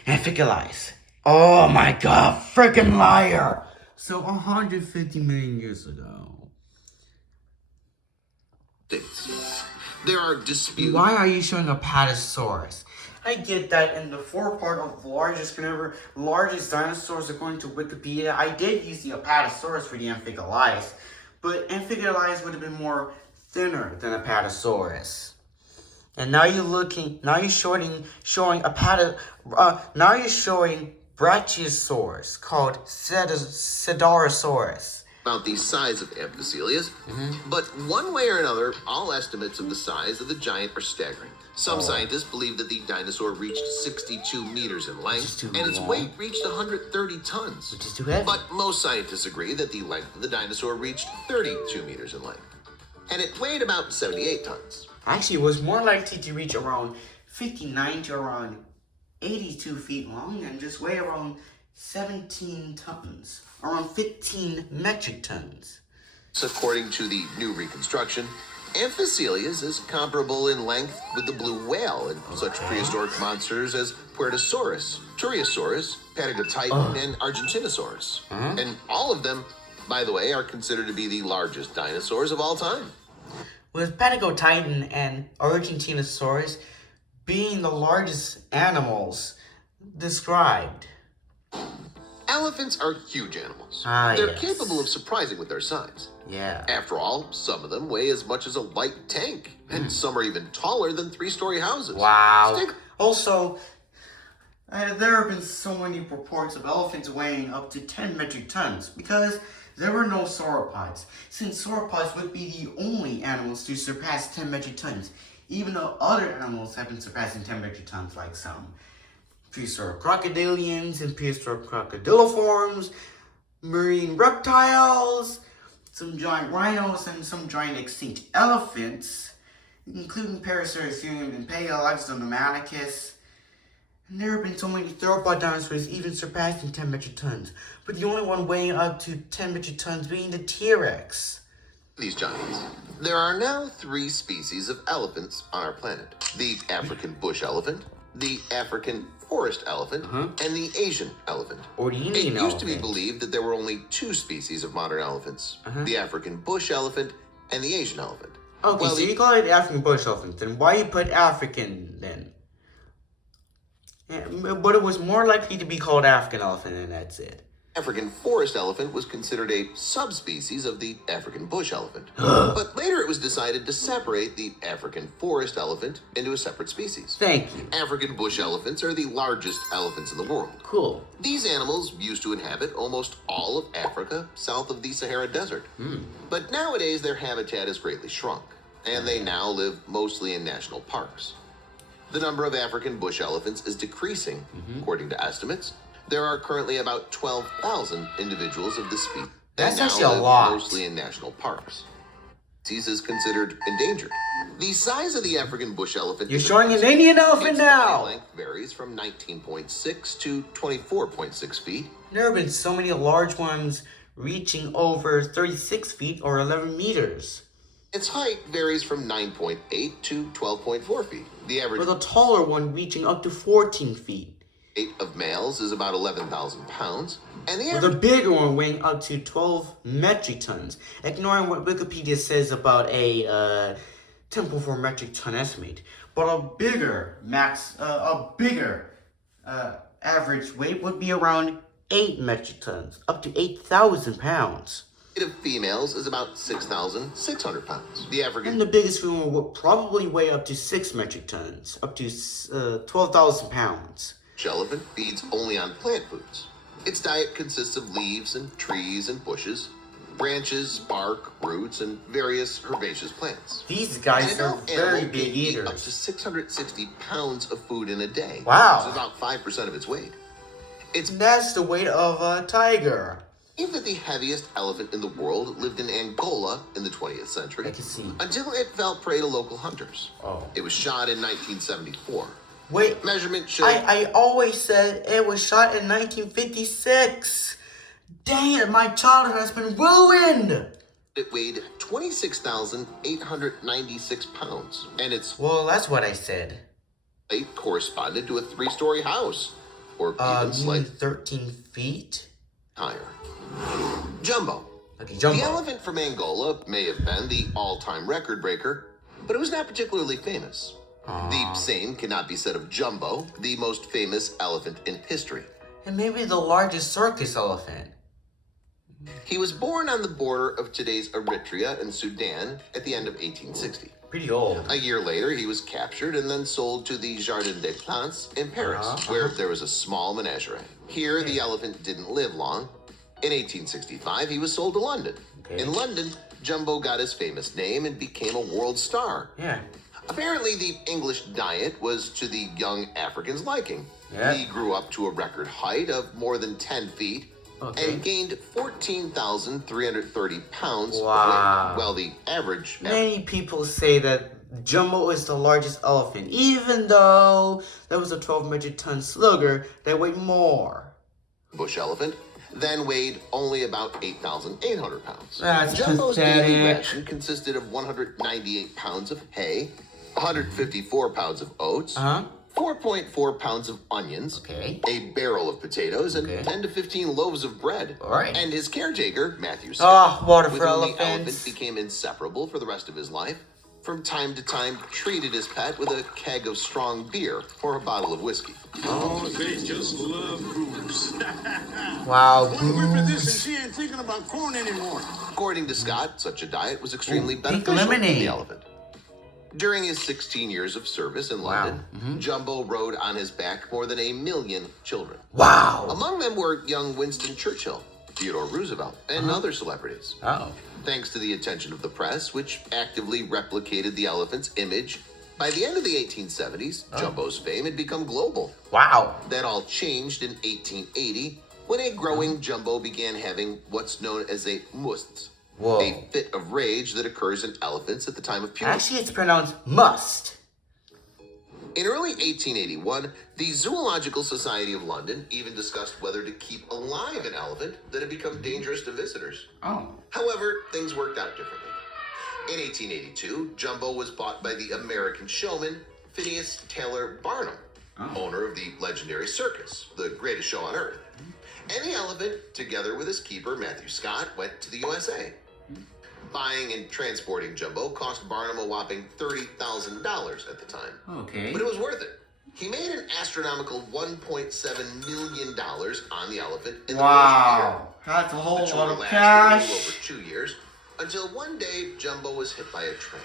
Amphicolytes. Oh my god, freaking liar! So 150 million years ago. There are disputes. Why are you showing a Apatosaurus? I get that in the forepart of the largest dinosaurs according to Wikipedia, I did use the Apatosaurus for the Amphicolytes, but Amphicolytes would have been more thinner than Apatosaurus. And now now you're showing Brachiosaurus called Cedarosaurus. About the size of Amphicoelias, but one way or another, all estimates of the size of the giant are staggering. Some scientists believe that the dinosaur reached 62 meters in length, and its weight reached 130 tons. Which is too heavy. But most scientists agree that the length of the dinosaur reached 32 meters in length, and it weighed about 78 tons. Actually, it was more likely to reach around 59 to around 82 feet long and just weigh around 17 tons, around 15 metric tons. So according to the new reconstruction, Amphicoelias is comparable in length with the blue whale and such prehistoric monsters as Puertosaurus, Turriosaurus, Patagotitan, and Argentinosaurus. And all of them, by the way, are considered to be the largest dinosaurs of all time. With Patagotitan and Argentinosaurus being the largest animals described. Elephants are huge animals. Ah, They're yes. capable of surprising with their size. Yeah. After all, some of them weigh as much as a light tank, and some are even taller than three-story houses. Wow. Stick- Also, there have been so many reports of elephants weighing up to 10 metric tons because there were no sauropods, since sauropods would be the only animals to surpass 10 metric tons, even though other animals have been surpassing 10 metric tons, like some prehistoric crocodilians and prehistoric crocodiliforms, marine reptiles, some giant rhinos, and some giant extinct elephants, including Parasaurolophus and Paleoxonomachus. And there have been so many theropod dinosaurs even surpassing 10 metric tons, but the only one weighing up to 10 metric tons being the T-Rex. These giants. There are now 3 species of elephants on our planet. The African bush elephant, the African forest elephant, and the Asian elephant. Or the Indian It used to be elephant. believed that there were only 2 species of modern elephants, the African bush elephant and the Asian elephant. Okay, Well, so you call it African bush elephant, then why you put African then? Yeah, but it was more likely to be called African elephant, and that's it. African forest elephant was considered a subspecies of the African bush elephant. But later it was decided to separate the African forest elephant into a separate species. Thank you. African bush elephants are the largest elephants in the world. Cool. These animals used to inhabit almost all of Africa south of the Sahara Desert. But nowadays their habitat has greatly shrunk, and they now live mostly in national parks. The number of African bush elephants is decreasing, according to estimates. There are currently about 12,000 individuals of this species. That's that now actually a live lot. mostly in national parks. Species is considered endangered. The size of the African bush elephant You're is showing an Indian elephant its now. body length varies from 19.6 to 24.6 feet. There have been so many large ones reaching over 36 feet or 11 meters. Its height varies from 9.8 to 12.4 feet. The average With a taller one reaching up to 14 feet. weight of males is about 11,000 pounds, and the With a average bigger one weighing up to 12 metric tons. Ignoring what Wikipedia says about a 10.4 metric ton estimate. But a bigger average weight would be around 8 metric tons, up to 8,000 pounds. weight of females is about 6,600 pounds. The African And the biggest female would probably weigh up to 6 metric tons, up to 12,000 pounds. bush elephant feeds only on plant foods. Its diet consists of leaves and trees and bushes, branches, bark, roots, and various herbaceous plants. These An guys are adult very animal big can eat up to eaters. 660 pounds of food in a day. Wow. Which is about 5% of its weight. It's That's the weight of a tiger. believed that the heaviest elephant in the world lived in Angola in the 20th century. I can see. Until it fell prey to local hunters. Oh. It was shot in 1974. Wait, Measurement showed I always said it was shot in 1956. Dang it, my childhood has been ruined. it weighed 26,896 pounds, and its Well, that's what I said. height corresponded to a 3-story house, or even slightly 13 feet? higher. Jumbo. Okay, Jumbo. The elephant from Angola may have been the all-time record breaker, but it was not particularly famous. The same cannot be said of Jumbo, the most famous elephant in history. And maybe the largest circus elephant. He was born on the border of today's Eritrea and Sudan at the end of 1860. Pretty old. A year later, he was captured and then sold to the Jardin des Plantes in Paris, where there was a small menagerie. Here, the elephant didn't live long. In 1865, he was sold to London. Okay. In London, Jumbo got his famous name and became a world star. Yeah. Apparently, the English diet was to the young African's liking. Yeah. He grew up to a record height of more than 10 feet and gained 14,330 pounds of Wow. weight. Well, the average Many people say that Jumbo is the largest elephant, even though there was a 12 metric ton slugger that weighed more. bush elephant then weighed only about 8,800 pounds. That's Jumbo's daily pathetic. ration consisted of 198 pounds of hay, 154 pounds of oats, 4.4 pounds of onions, Okay. a barrel of potatoes, and Okay. 10 to 15 loaves of bread. All right. And his caretaker, Matthew Scott, water with for whom the elephants. elephant became inseparable for the rest of his life, from time to time treated his pet with a keg of strong beer or a bottle of whiskey. Oh, they just love boobs. Wow. One whip of this and she ain't thinking about corn anymore. According to Scott, such a diet was extremely Pink beneficial to lemonade. the elephant. During his 16 years of service in London, Jumbo rode on his back more than 1 million children. Wow. Among them were young Winston Churchill, Theodore Roosevelt, and other celebrities. Oh. Thanks to the attention of the press, which actively replicated the elephant's image, by the end of the 1870s, Jumbo's fame had become global. Wow. That all changed in 1880 when a growing Jumbo began having what's known as a must, Whoa. a fit of rage that occurs in elephants at the time of puberty. Actually, it's pronounced must. In early 1881, the Zoological Society of London even discussed whether to keep alive an elephant that had become dangerous to visitors. Oh. However, things worked out differently. In 1882, Jumbo was bought by the American showman Phineas Taylor Barnum, owner of the legendary circus, the greatest show on earth. And the elephant, together with his keeper Matthew Scott, went to the USA. Buying and transporting Jumbo cost Barnum a whopping $30,000 at the time. Okay. But it was worth it. He made an astronomical $1.7 million on the elephant in the Wow. That's a first whole year. The tour lot of lasted a little over cash. 2 years, until one day Jumbo was hit by a train.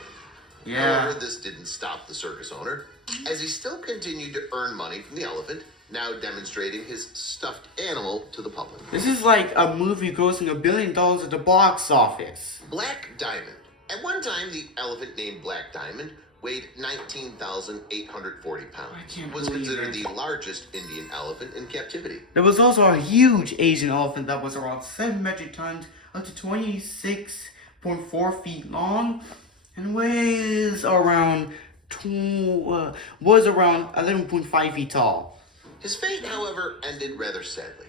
Yeah. However, this didn't stop the circus owner, as he still continued to earn money from the elephant, now demonstrating his stuffed animal to the public. This is like a movie grossing $1 billion at the box office. Black Diamond. At one time, the elephant named Black Diamond weighed 19,840 pounds. I can't Was believe considered it. the largest Indian elephant in captivity. There was also a huge Asian elephant that was around 7 metric tons, up to 26.4 feet long, and weighs around 11.5 feet tall. His fate, however, ended rather sadly.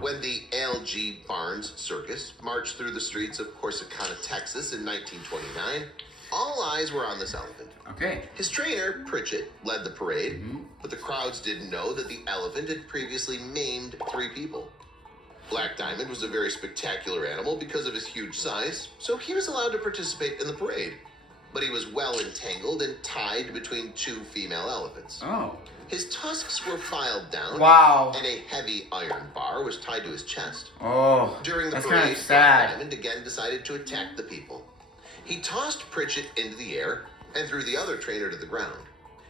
When the L.G. Barnes Circus marched through the streets of Corsicana, Texas in 1929, all eyes were on this elephant. Okay. His trainer, Pritchett, led the parade, but the crowds didn't know that the elephant had previously maimed 3 people. Black Diamond was a very spectacular animal because of his huge size, so he was allowed to participate in the parade. But he was well entangled and tied between 2 female elephants. Oh. His tusks were filed down, Wow. and a heavy iron bar was tied to his chest. Oh. During the That's parade, kind of Black sad. Diamond again decided to attack the people. He tossed Pritchett into the air and threw the other trainer to the ground.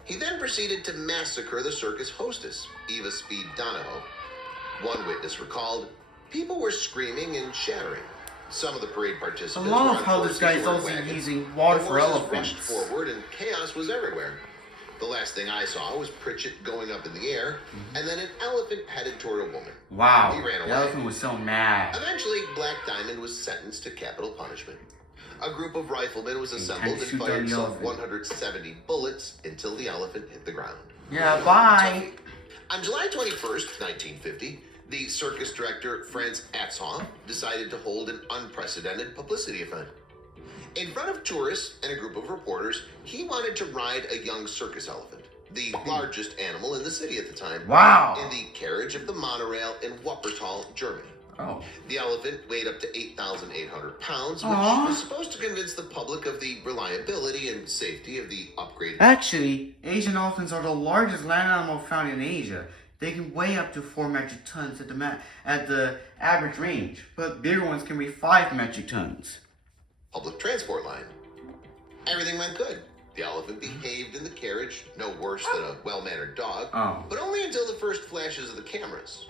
He then proceeded to massacre the circus hostess, Eva Speed Donahoe. One witness recalled, people were screaming and shattering. Some of the parade I participants love were on how this horses guy is or also wagons. using water The for horses elephants. rushed forward and chaos was everywhere. The last thing I saw was Pritchett going up in the air, and then an elephant headed toward a woman. Wow. He ran The away. elephant was so mad. Eventually, Black Diamond was sentenced to capital punishment. A group of riflemen was assembled can't and shoot down fired the some elephant. 170 bullets until the elephant hit the ground. Yeah, bye. On July 21st, 1950, the circus director Franz Atzhoff decided to hold an unprecedented publicity event. In front of tourists and a group of reporters, he wanted to ride a young circus elephant. the largest animal in the city at the time. Wow. In the carriage of the monorail in Wuppertal, Germany. Oh. The elephant weighed up to 8,800 pounds, which Aw. was supposed to convince the public of the reliability and safety of the upgraded... Actually, Asian elephants are the largest land animal found in Asia. They can weigh up to 4 metric tons at the average range, but bigger ones can weigh 5 metric tons. public transport line. Everything went good. The elephant behaved in the carriage, no worse than a well-mannered dog, but only until the first flashes of the cameras.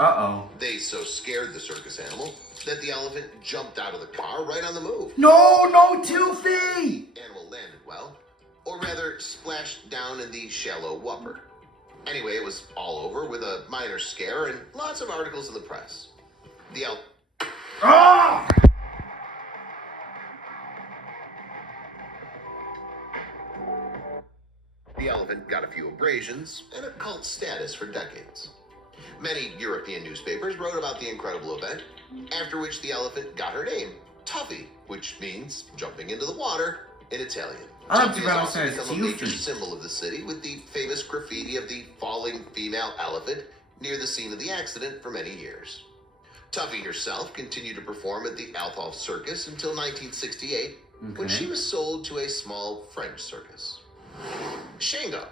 They so scared the circus animal that the elephant jumped out of the car right on the move. No, 2 feet! Animal landed well, or rather splashed down in the shallow Wupper. Anyway, it was all over with a minor scare and lots of articles in the press. The elephant got a few abrasions and a cult status for decades. Many European newspapers wrote about the incredible event, after which the elephant got her name, Tuffy, which means jumping into the water in Italian. Tuffy has also become a major symbol of the city with the famous graffiti of the falling female elephant near the scene of the accident for many years. Tuffy herself continued to perform at the Althoff Circus until 1968, when she was sold to a small French circus. Shango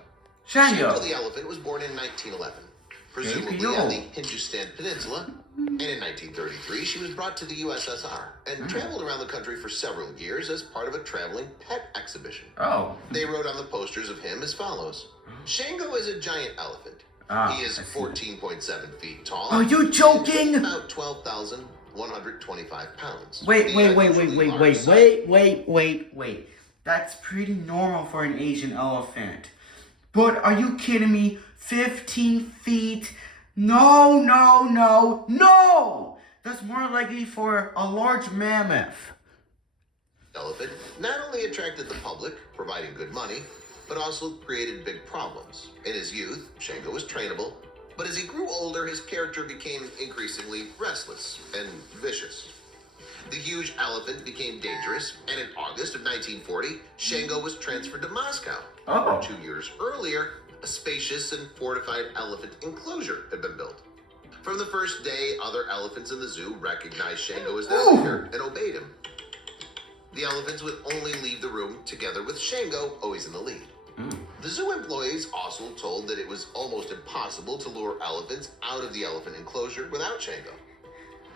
the elephant was born in 1911, presumably on the Hindustan Peninsula, and in 1933 she was brought to the USSR and traveled around the country for several years as part of a traveling pet exhibition. They wrote on the posters of him as follows: Shango is a giant elephant. He is 14.7 feet tall. Are you joking? About 12,125 pounds. Wait. That's pretty normal for an Asian elephant. But are you kidding me? 15 feet? No! That's more likely for a large mammoth. Elephant not only attracted the public, providing good money, but also created big problems. In his youth, Shango was trainable, but as he grew older, his character became increasingly restless and vicious. The huge elephant became dangerous, and in August of 1940, Shango was transferred to Moscow. 2 years earlier, a spacious and fortified elephant enclosure had been built. From the first day, other elephants in the zoo recognized Shango as their leader and obeyed him. The elephants would only leave the room together with Shango always in the lead. The zoo employees also told that it was almost impossible to lure elephants out of the elephant enclosure without Shango.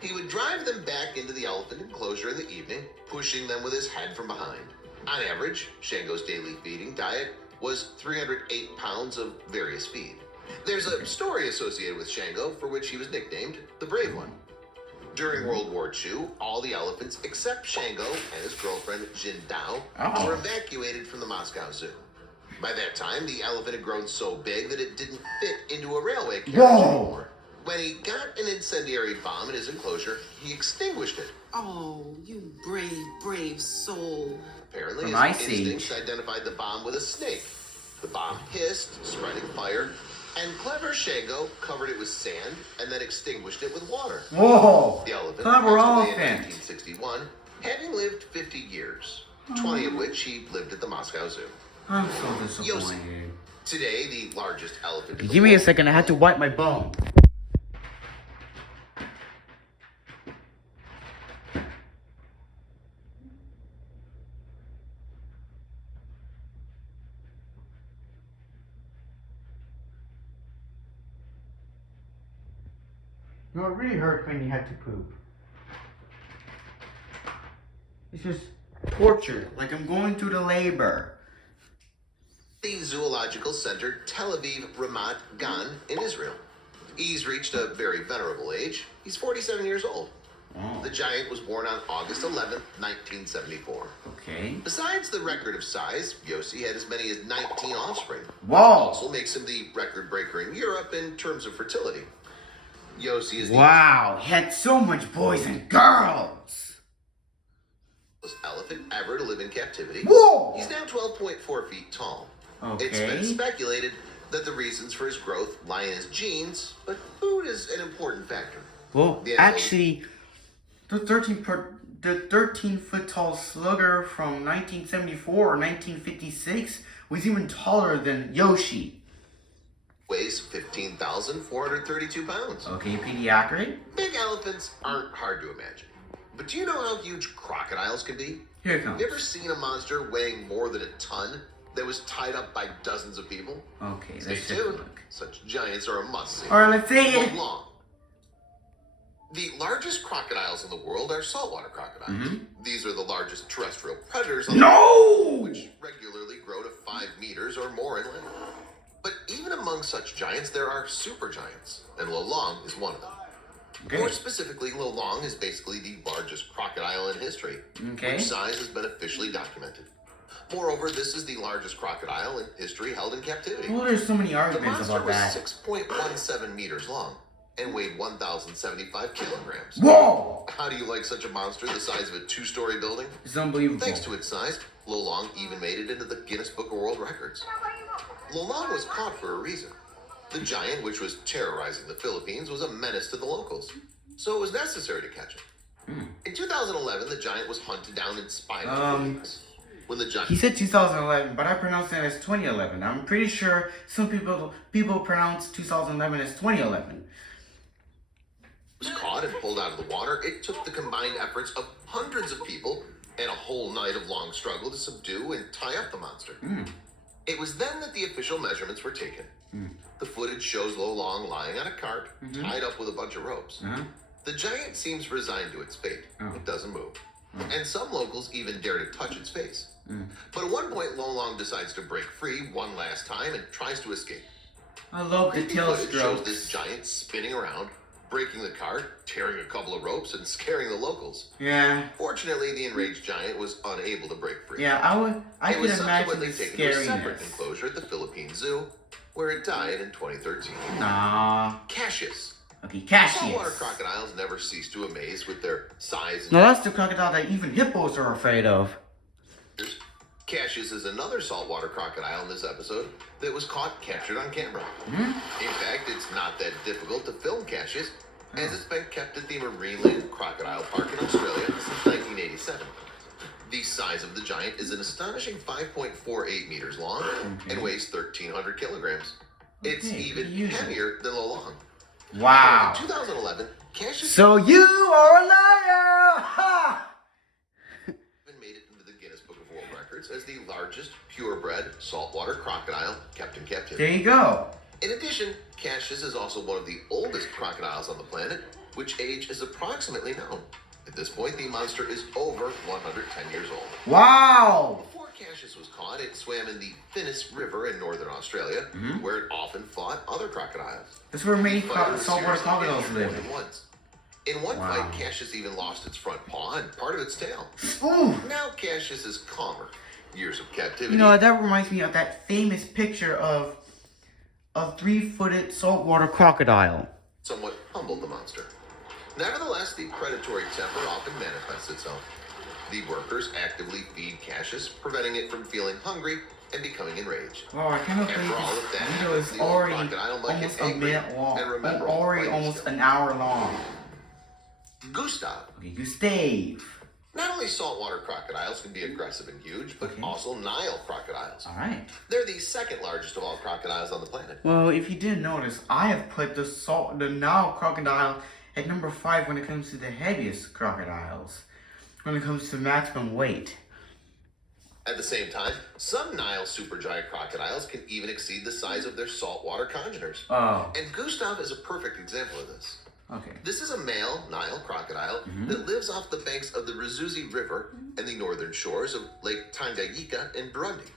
He would drive them back into the elephant enclosure in the evening, pushing them with his head from behind. On average, Shango's daily feeding diet was 308 pounds of various feed. There's a story associated with Shango for which he was nicknamed the Brave One. During World War II, all the elephants except Shango and his girlfriend Jin Dao were evacuated from the Moscow Zoo. By that time, the elephant had grown so big that it didn't fit into a railway carriage anymore. When he got an incendiary bomb in his enclosure, he extinguished it. Oh, you brave soul. Apparently, his instincts identified the bomb with a snake. The bomb hissed, spreading fire, and clever Shango covered it with sand and then extinguished it with water. The elephant passed away in 1961, having lived 50 years, 20 of which he lived at the Moscow Zoo. I'm so disappointed. Today, the largest elephant in the Give me a world. second, I had to wipe my bum. No, it really hurt when you had to poop. It's just torture, like I'm going through the labor. The Zoological Center Tel Aviv Ramat Gan in Israel. He's reached a very venerable age. He's 47 years old. The giant was born on August 11th, 1974. Besides the record of size, Yossi had as many as 19 offspring. Also makes him the record breaker in Europe in terms of fertility. Yossi is the he had so much boys and girls. Elephant ever to live in captivity. He's now 12.4 feet tall. It's been speculated that the reasons for his growth lie in his genes, but food is an important factor. Actually, the 13-foot tall slugger from 1974 or 1956 was even taller than Yoshi. weighs 15,432 pounds. Okay, pretty accurate. Big elephants aren't hard to imagine. But do you know how huge crocodiles can be? Here it comes. Have you ever seen a monster weighing more than a ton that was tied up by dozens of people? Okay, Stay let's take a tuned. look. Such giants are a must-see. All right, let's see it. Long. The largest crocodiles in the world are saltwater crocodiles. These are the largest terrestrial predators on the world, which regularly grow to 5 meters or more in length. But even among such giants, there are supergiants, and Lolong is one of them. Okay. More specifically, Lolong is basically the largest crocodile in history, Okay. which size has been officially documented. Moreover, this is the largest crocodile in history held in captivity. Well, there's so many The arguments monster about was that. 6.17 meters long and weighed 1,075 kilograms. Whoa! How do you like such a monster the size of a 2-story building? It's unbelievable. Thanks to its size, Lolong even made it into the Guinness Book of World Records. Lolong was caught for a reason. The giant, which was terrorizing the Philippines, was a menace to the locals, so it was necessary to catch him. In 2011, the giant was hunted down in spite of the police. When the giant He said 2011, but I pronounced it as 2011. I'm pretty sure some people pronounce 2011 as 2011. was caught and pulled out of the water, it took the combined efforts of hundreds of people and a whole night of long struggle to subdue and tie up the monster. It was then that the official measurements were taken. The footage shows Lolong lying on a cart, tied up with a bunch of ropes. The giant seems resigned to its fate. It doesn't move. And some locals even dare to touch its face. But at one point, Lolong decides to break free one last time and tries to escape. I love the tail Footage shows this strokes. giant spinning around, breaking the cart, tearing a couple of ropes, and scaring the locals. Yeah, Fortunately, the enraged giant was unable to break free. yeah. I It could was imagine the subsequently taken to a separate scariness. enclosure at the Philippine Zoo, where it died in 2013. Nah. Cassius. Okay, Saltwater Cassius. crocodiles never cease to amaze with their size and Now that's the crocodile that even hippos are afraid of. features. Cassius is another saltwater crocodile in this episode that was caught captured on camera. In fact, it's not that difficult to film Cassius, as it's been kept at the Marineland Crocodile Park in Australia since 1987. The size of the giant is an astonishing 5.48 meters long and weighs 1,300 kilograms. It's Okay, even usually. heavier than Lolong. Wow. In 2011, Cassius So you are a liar! Ha! even made it into the Guinness Book of World Records as the largest purebred saltwater crocodile kept in captivity. There you go. In addition, Cassius is also one of the oldest crocodiles on the planet, which age is approximately known. At this point, the monster is over 110 years old. Wow. Before Cassius was caught, it swam in the Finnis River in northern Australia, where it often fought other crocodiles. That's where many Fight was saltwater seriously crocodiles injured more live. than once. In one Wow. fight, Cassius even lost its front paw and part of its tail. Ooh. Now Cassius is calmer. Years of captivity. You know, that reminds me of that famous picture of a 3-footed saltwater crocodile. somewhat humbled the monster. Nevertheless, the predatory temper often manifests itself. The workers actively feed Cassius, preventing it from feeling hungry and becoming enraged. Oh, I cannot After believe all this of that video happens, is the old already crocodile might almost get a angry minute long. and remember all the Already fighting almost skill. an hour long. Gustav. Okay, Gustave. Not only saltwater crocodiles can be aggressive and huge, but Okay. also Nile crocodiles. Alright. They're the second largest of all crocodiles on the planet. Well, if you didn't notice, I have put the Nile crocodile at number 5 when it comes to the heaviest crocodiles. When it comes to maximum weight. At the same time, some Nile supergiant crocodiles can even exceed the size of their saltwater congeners. Oh, And Gustav is a perfect example of this. okay. This is a male Nile crocodile that lives off the banks of the Ruzuzi River and the northern shores of Lake Tanganyika in Burundi.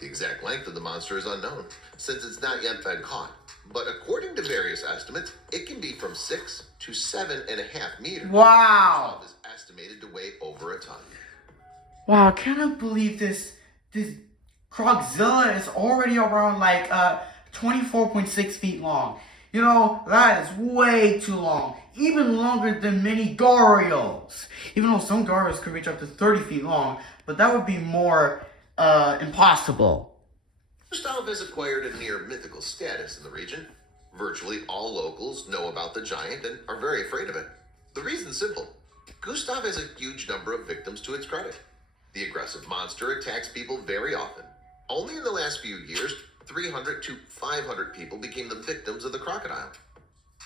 The exact length of the monster is unknown, since it's not yet been caught. But according to various estimates, it can be from 6 to 7.5 meters. Wow! Gustav is estimated to weigh over a ton. Wow, I cannot believe this Croczilla is already around like 24.6 feet long. You know, that is way too long. Even longer than many gharials. Even though some gharials could reach up to 30 feet long, but that would be more impossible. Gustav has acquired a near mythical status in the region. Virtually all locals know about the giant and are very afraid of it. The reason's simple. Gustav has a huge number of victims to its credit. The aggressive monster attacks people very often. Only in the last few years, 300 to 500 people became the victims of the crocodile.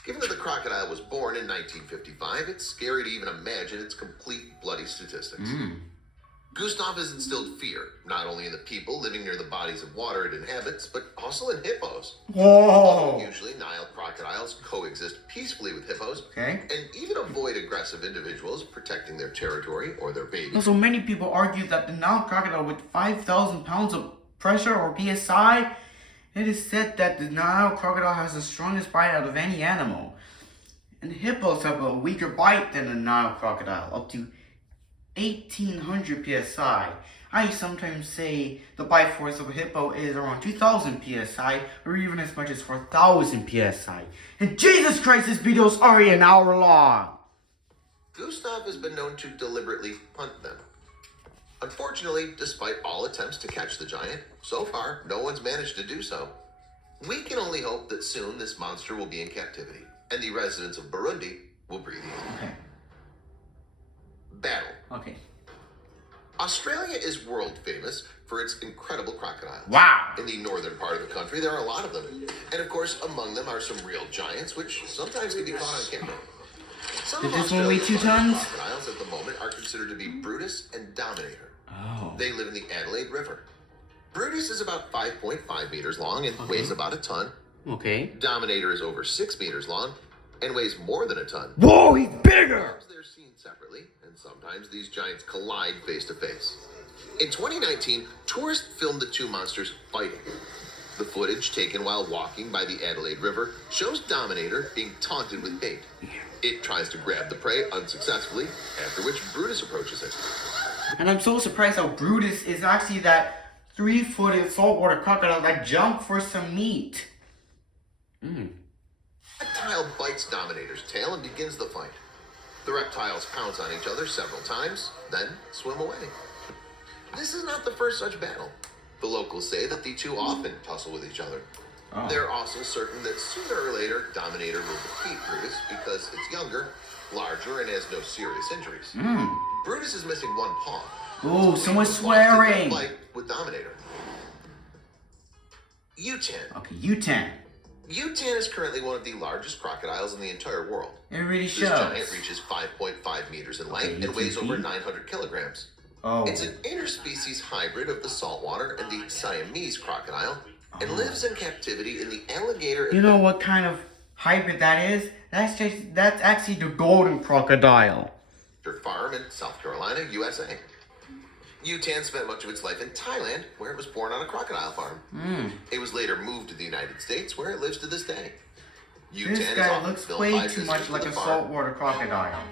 Given that the crocodile was born in 1955, it's scary to even imagine its complete bloody statistics. Gustav has instilled fear, not only in the people living near the bodies of water it inhabits, but also in hippos. Whoa! Usually, Nile crocodiles coexist peacefully with hippos, Okay. and even avoid aggressive individuals protecting their territory or their babies. So many people argue that the Nile crocodile with 5,000 pounds of pressure or PSI, it is said that the Nile crocodile has the strongest bite out of any animal. And hippos have a weaker bite than the Nile crocodile, up to 1,800 PSI. I sometimes say the bite force of a hippo is around 2,000 PSI, or even as much as 4,000 PSI. And Jesus Christ, this video is already an hour long! Gustav has been known to deliberately hunt them. Unfortunately, despite all attempts to catch the giant, so far, no one's managed to do so. We can only hope that soon this monster will be in captivity, and the residents of Burundi will breathe easy. Okay. Battle. Okay. Australia is world famous for its incredible crocodiles. Wow! In the northern part of the country, there are a lot of them. And of course, among them are some real giants, which sometimes can be caught on camera. Some Did of this one weigh Australia's 2 tons? largest crocodiles at the moment are considered to be Brutus and Dominator. Oh. They live in the Adelaide River. Brutus is about 5.5 meters long and weighs about a ton. Okay. Dominator is over 6 meters long and weighs more than a ton. Whoa, he's bigger! They're seen separately, and sometimes these giants collide face to face. In 2019, tourists filmed the two monsters fighting. The footage taken while walking by the Adelaide River shows Dominator being taunted with bait. It tries to grab the prey unsuccessfully, after which Brutus approaches it. And I'm so surprised how Brutus is actually that 3-footed saltwater crocodile that jumped for some meat. Reptile bites Dominator's tail and begins the fight. The reptiles pounce on each other several times, then swim away. This is not the first such battle. The locals say that the two often tussle with each other. Oh. They're also certain that sooner or later, Dominator will defeat Brutus because it's younger, larger, and has no serious injuries. Brutus is missing one paw. Oh, someone's He lost in that swearing! fight with Dominator. U-10. Okay, U10. U-10 is currently one of the largest crocodiles in the entire world. It really This shows. giant reaches 5.5 meters in length and weighs over 900 kilograms. Oh. It's an interspecies hybrid of the saltwater and the Siamese crocodile, and lives in captivity in the alligator. You know what kind of hybrid that is? That's actually the golden crocodile. Farm in South Carolina, USA. U-10 spent much of its life in Thailand, where it was born on a crocodile farm. It was later moved to the United States, where it lives to this day. U-10 This is guy often looks filmed way by too visitors much to like the a farm. saltwater crocodile.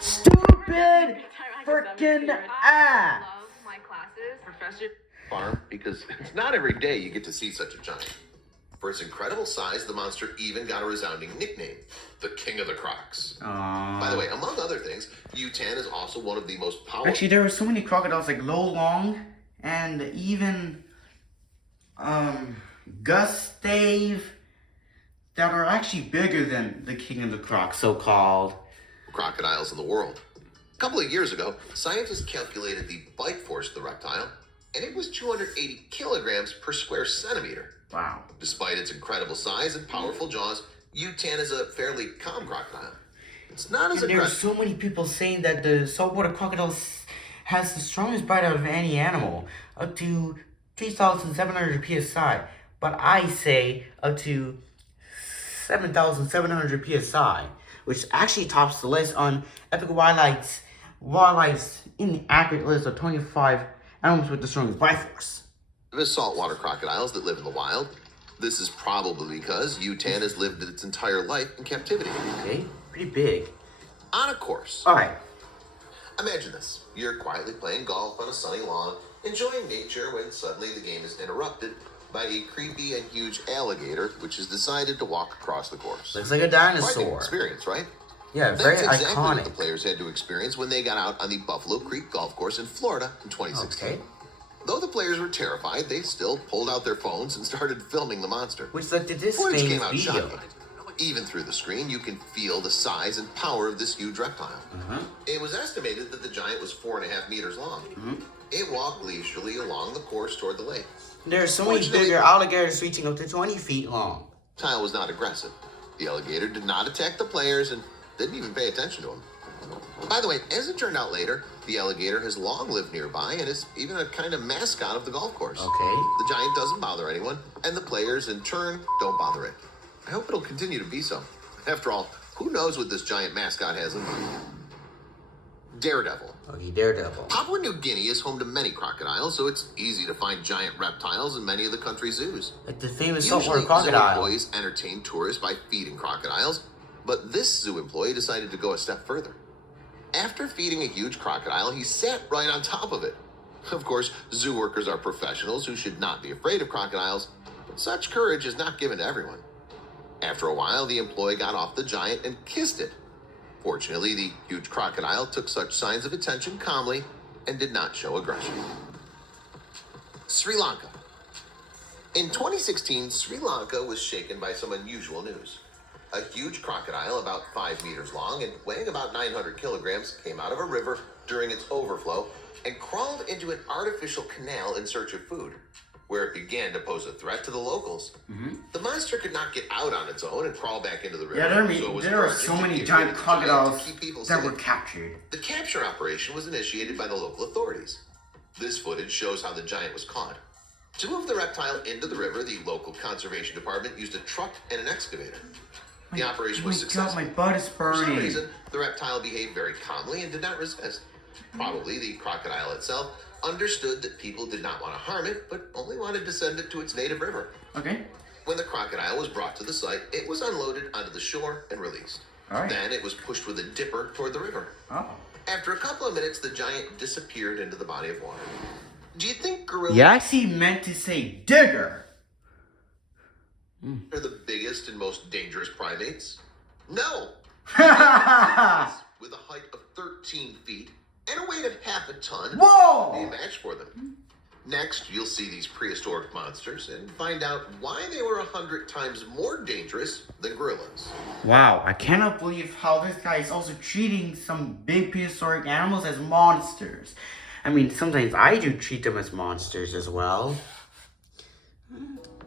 Stupid freaking ass! Love my classes. Professor. Farm because it's not every day you get to see such a giant. For its incredible size, the monster even got a resounding nickname, the King of the Crocs. By the way, among other things, U-10 is also one of the most powerful... Actually, there were so many crocodiles like Lo Long and even Gustave that are actually bigger than the King of the Crocs, so-called. crocodiles in the world. A couple of years ago, scientists calculated the bite force of the reptile, and it was 280 kilograms per square centimeter. Wow. Despite its incredible size and powerful jaws, U-10 is a fairly calm crocodile. It's not as And there are aggressive. so many people saying that the saltwater crocodile has the strongest bite out of any animal, up to 3,700 psi. But I say up to 7,700 psi, which actually tops the list on Epic Wildlife's inaccurate list of 25 animals with the strongest bite force. The saltwater crocodiles that live in the wild. This is probably because U-10 has lived its entire life in captivity. Okay, pretty big. On a course. Alright. Imagine this. You're quietly playing golf on a sunny lawn, enjoying nature when suddenly the game is interrupted by a creepy and huge alligator which has decided to walk across the course. Looks like a Quite the dinosaur. experience, right? Yeah, very That's exactly what the iconic. players had to experience when they got out on the Buffalo Creek Golf Course in Florida in 2016. Okay. Though the players were terrified, they still pulled out their phones and started filming the monster. Which led to this Footage came famous out video. shocking. Even through the screen, you can feel the size and power of this huge reptile. It was estimated that the giant was 4.5 meters long. It walked leisurely along the course toward the lake. There are so many Fortunately, bigger alligators reaching up to 20 feet long. The reptile was not aggressive. The alligator did not attack the players and didn't even pay attention to him. By the way, as it turned out later, the alligator has long lived nearby and is even a kind of mascot of the golf course. Okay. The giant doesn't bother anyone, and the players, in turn, don't bother it. I hope it'll continue to be so. After all, who knows what this giant mascot has in mind? Daredevil. Okay, Daredevil. Papua New Guinea is home to many crocodiles, so it's easy to find giant reptiles in many of the country's zoos. Like the famous Usually, saltwater zoo crocodile. employees entertain tourists by feeding crocodiles, but this zoo employee decided to go a step further. After feeding a huge crocodile, he sat right on top of it. Of course, zoo workers are professionals who should not be afraid of crocodiles, but such courage is not given to everyone. After a while, the employee got off the giant and kissed it. Fortunately, the huge crocodile took such signs of attention calmly and did not show aggression. Sri Lanka. In 2016, Sri Lanka was shaken by some unusual news. A huge crocodile about 5 meters long and weighing about 900 kilograms came out of a river during its overflow and crawled into an artificial canal in search of food, where it began to pose a threat to the locals. The monster could not get out on its own and crawl back into the river. Yeah, there are so many giant crocodiles that were captured. The capture operation was initiated by the local authorities. This footage shows how the giant was caught. To move the reptile into the river, the local conservation department used a truck and an excavator. The operation was successful. My butt is For some burning. reason, the reptile behaved very calmly and did not resist. Probably the crocodile itself understood that people did not want to harm it, but only wanted to send it to its native river. Okay. When the crocodile was brought to the site, it was unloaded onto the shore and released. All right. Then it was pushed with a dipper toward the river. Oh. After a couple of minutes, the giant disappeared into the body of water. Do you think gorillas You actually meant to say digger. are the biggest and most dangerous primates? No! With a height of 13 feet and a weight of half a ton, Whoa! be a match for them. Next, you'll see these prehistoric monsters and find out why they were 100 times more dangerous than gorillas. Wow, I cannot believe how this guy is also treating some big prehistoric animals as monsters. I mean, sometimes I do treat them as monsters as well.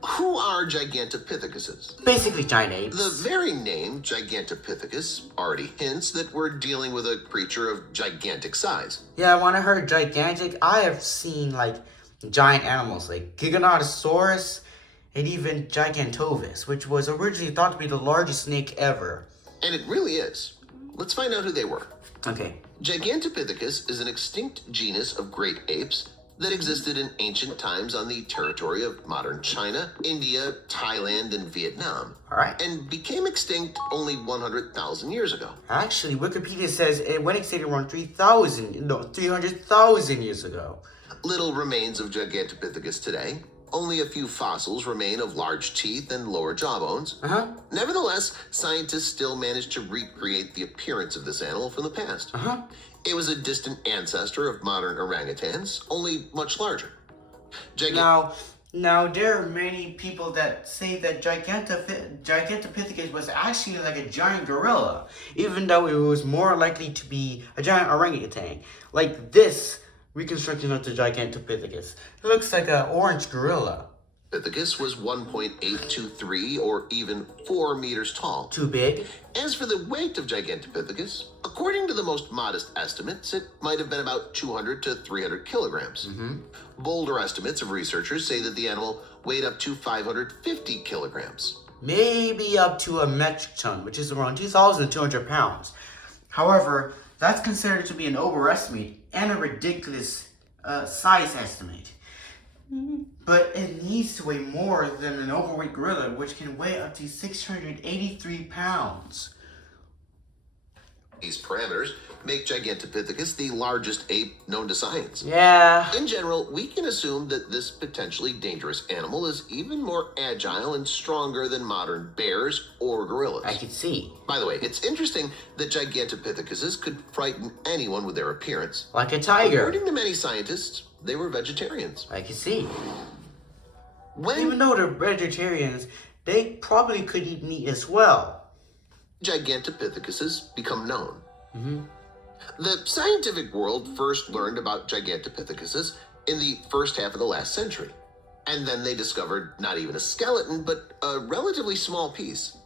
Who are Gigantopithecus? Basically giant apes. The very name, Gigantopithecus, already hints that we're dealing with a creature of gigantic size. Yeah, when I heard gigantic, I have seen like giant animals like Giganotosaurus and even Gigantovis, which was originally thought to be the largest snake ever. And it really is. Let's find out who they were. Okay. Gigantopithecus is an extinct genus of great apes that existed in ancient times on the territory of modern China, India, Thailand, and Vietnam. Alright. And became extinct only 100,000 years ago. Actually, Wikipedia says it went extinct around 300,000 years ago. Little remains of Gigantopithecus today. Only a few fossils remain of large teeth and lower jawbones. Nevertheless, scientists still managed to recreate the appearance of this animal from the past. It was a distant ancestor of modern orangutans, only much larger. Now, there are many people that say that Gigantopithecus was actually like a giant gorilla, even though it was more likely to be a giant orangutan. Like this reconstruction of the Gigantopithecus. It looks like an orange gorilla. Pithecus was 1.823 or even 4 meters tall. Too big? As for the weight of Gigantopithecus, according to the most modest estimates, it might have been about 200 to 300 kilograms. Bolder estimates of researchers say that the animal weighed up to 550 kilograms. Maybe up to a metric ton, which is around 2,200 pounds. However, that's considered to be an overestimate and a ridiculous size estimate. But it needs to weigh more than an overweight gorilla, which can weigh up to 683 pounds. These parameters make Gigantopithecus the largest ape known to science. Yeah. In general, we can assume that this potentially dangerous animal is even more agile and stronger than modern bears or gorillas. I can see. By the way, it's interesting that Gigantopithecus could frighten anyone with their appearance. Like a tiger. According to many scientists, they were vegetarians. I can see. When Even though they're vegetarians, they probably could eat meat as well. Gigantopithecus become known? The scientific world first learned about Gigantopithecus in the first half of the last century. And then they discovered not even a skeleton, but a relatively small piece.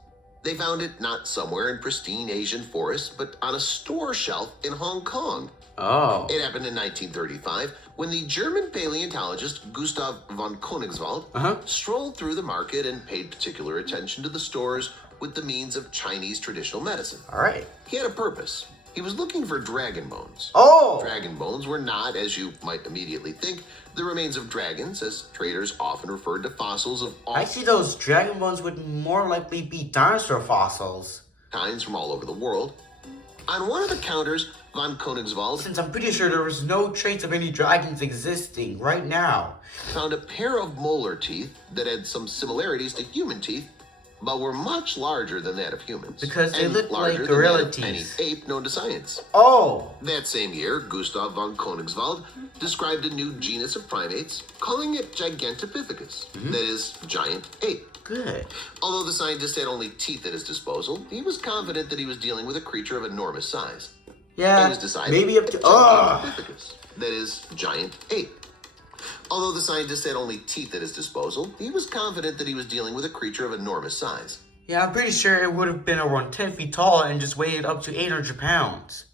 They found it not somewhere in pristine Asian forests, but on a store shelf in Hong Kong. Oh. It happened in 1935 when the German paleontologist Gustav von Königswald strolled through the market and paid particular attention to the stores with the means of Chinese traditional medicine. All right. He had a purpose. He was looking for dragon bones. Oh. Dragon bones were not, as you might immediately think, the remains of dragons, as traders often referred to fossils of all Actually, those dragon bones would more likely be dinosaur fossils. kinds from all over the world. On one of the counters, von Königswald Since I'm pretty sure there was no trace of any dragons existing right now. found a pair of molar teeth that had some similarities to human teeth, but were much larger than that of humans. Because they and look like larger than gorilla that of any teeth. ape known to science. Oh. That same year, Gustav von Königswald described a new genus of primates, calling it Gigantopithecus, that is, giant ape. Good. Although the scientist had only teeth at his disposal, he was confident that he was dealing with a creature of enormous size. It Yeah. was decided Maybe up to. Oh. Gigantopithecus, that is, giant ape. Although the scientist had only teeth at his disposal, he was confident that he was dealing with a creature of enormous size. Yeah, I'm pretty sure it would have been around 10 feet tall and just weighed up to 800 pounds.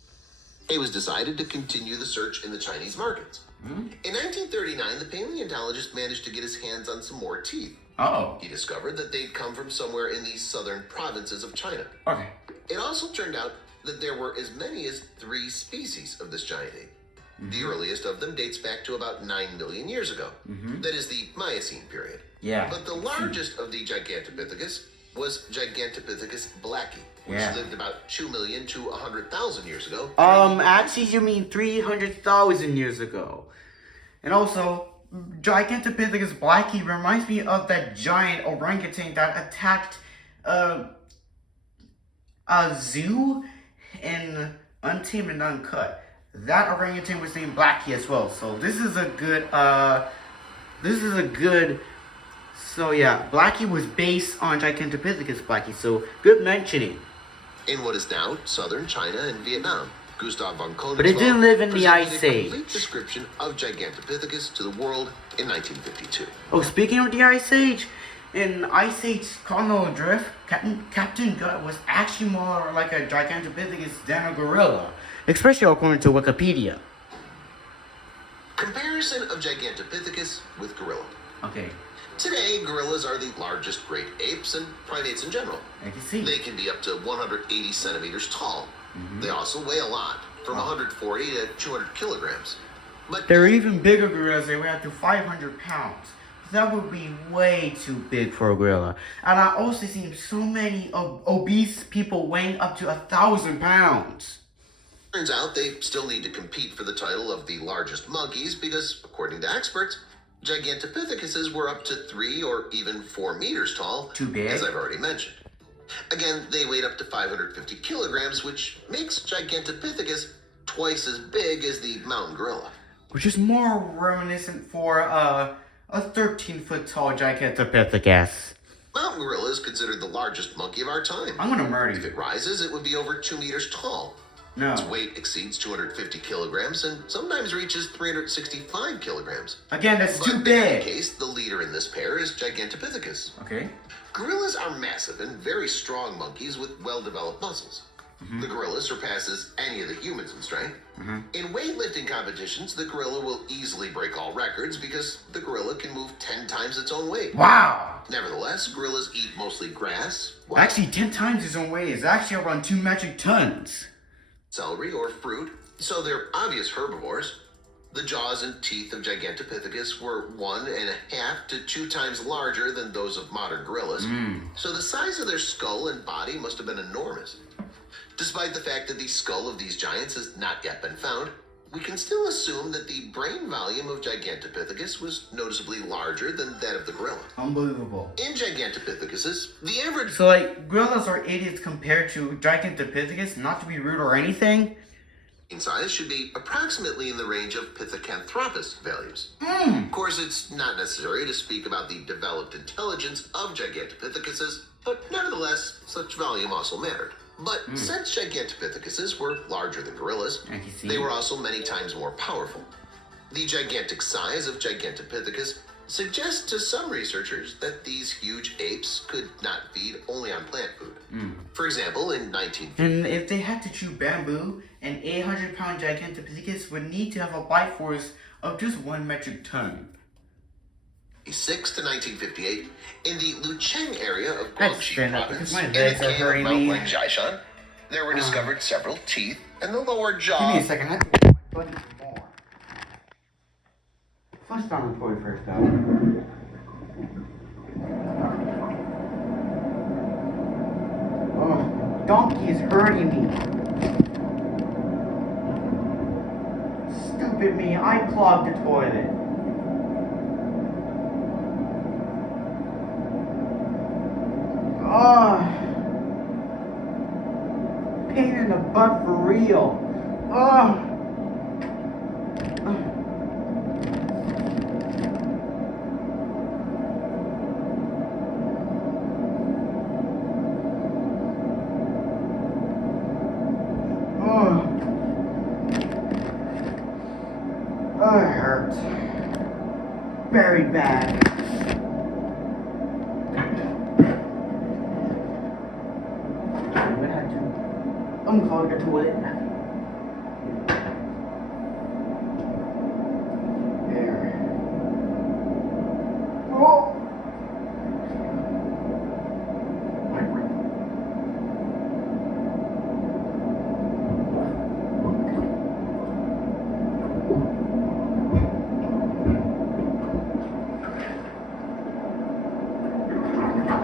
It was decided to continue the search in the Chinese markets. In 1939, the paleontologist managed to get his hands on some more teeth. Oh. He discovered that they'd come from somewhere in the southern provinces of China. Okay. It also turned out that there were as many as 3 species of this giant ape. The earliest of them dates back to about 9 million years ago. That is the Miocene period. Yeah. But the largest of the Gigantopithecus was Gigantopithecus blacki, which Yeah. lived about 2 million to 100,000 years ago. Actually, you mean 300,000 years ago. And also, Gigantopithecus blacki reminds me of that giant orangutan that attacked a zoo in Untamed and Uncut. That orangutan was named Blackie as well. So this is a good, so yeah, Blackie was based on Gigantopithecus blacki. So good mentioning. In what is now southern China and Vietnam, Gustav von Königswald But it didn't live in the presented Ice a Age. complete description of Gigantopithecus to the world in 1952. Oh, speaking of the Ice Age, in Ice Age Continental Drift, Captain Gut was actually more like a Gigantopithecus than a gorilla. Especially according to Wikipedia. Comparison of Gigantopithecus with gorilla. Okay, Today, gorillas are the largest great apes and primates in general. I can see. They can be up to 180 centimeters tall. They also weigh a lot, from 140 to 200 kilograms. But There are even bigger gorillas that weigh up to 500 pounds. That would be way too big for a gorilla. And I also seen so many obese people weighing up to 1,000 pounds. turns out they still need to compete for the title of the largest monkeys because, according to experts, Gigantopithecus were up to 3 or even 4 meters tall, Too big? as I've already mentioned. Again, they weighed up to 550 kilograms, which makes Gigantopithecus twice as big as the mountain gorilla. Which is more reminiscent for a 13-foot tall Gigantopithecus. Mountain gorilla is considered the largest monkey of our time. I'm gonna murder If you. it rises, it would be over 2 meters tall. No. Its weight exceeds 250 kilograms and sometimes reaches 365 kilograms. Again, that's But too in any big. case, the leader in this pair is Gigantopithecus. Okay. Gorillas are massive and very strong monkeys with well-developed muscles. The gorilla surpasses any of the humans in strength. In weightlifting competitions, the gorilla will easily break all records because the gorilla can move 10 times its own weight. Wow. Nevertheless, gorillas eat mostly grass, while Actually, 10 times his own weight is actually around 2 metric tons. celery, or fruit, so they're obvious herbivores. The jaws and teeth of Gigantopithecus were 1.5 to 2 times larger than those of modern gorillas, so the size of their skull and body must have been enormous. Despite the fact that the skull of these giants has not yet been found, we can still assume that the brain volume of Gigantopithecus was noticeably larger than that of the gorilla. Unbelievable. In Gigantopithecus, the average So, like, gorillas are idiots compared to Gigantopithecus, not to be rude or anything. size should be approximately in the range of Pithecanthropus values. Of course, it's not necessary to speak about the developed intelligence of Gigantopithecus, but nevertheless, such volume also mattered. But since Gigantopithecus were larger than gorillas, I can see. they were also many times more powerful. The gigantic size of Gigantopithecus suggests to some researchers that these huge apes could not feed only on plant food. For example, in 19... And if they had to chew bamboo, an 800-pound Gigantopithecus would need to have a bite force of just 1 metric ton. 1986 to 1958, in the Lucheng area of That's Guangxi fair enough, province, because my in the legs are cave of hurting Mount me. Lake Jiashan, there were discovered several teeth in the lower Give jaw. me a second, I have to get my buddy some more. Flush down the toy first, though. Oh, donkey is hurting me. Stupid me, I clogged the toilet. Oh, pain in the butt for real. Oh. Oh, it hurts. Very bad. I'm gonna have to unclog the toilet. There. Oh!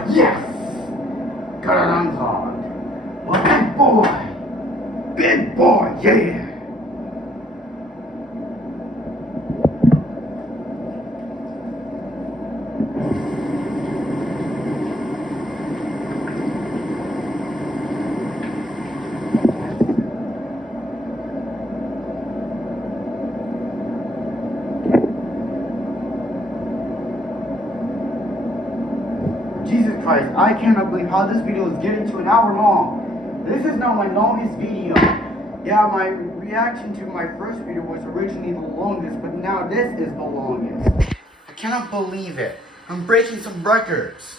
Yes! Got it unclogged. Well, big boy! Big boy, yeah! Jesus Christ, I cannot believe how this video is getting to an hour long. This is now my longest video. Yeah, my reaction to my first video was originally the longest, but now this is the longest. I cannot believe it. I'm breaking some records.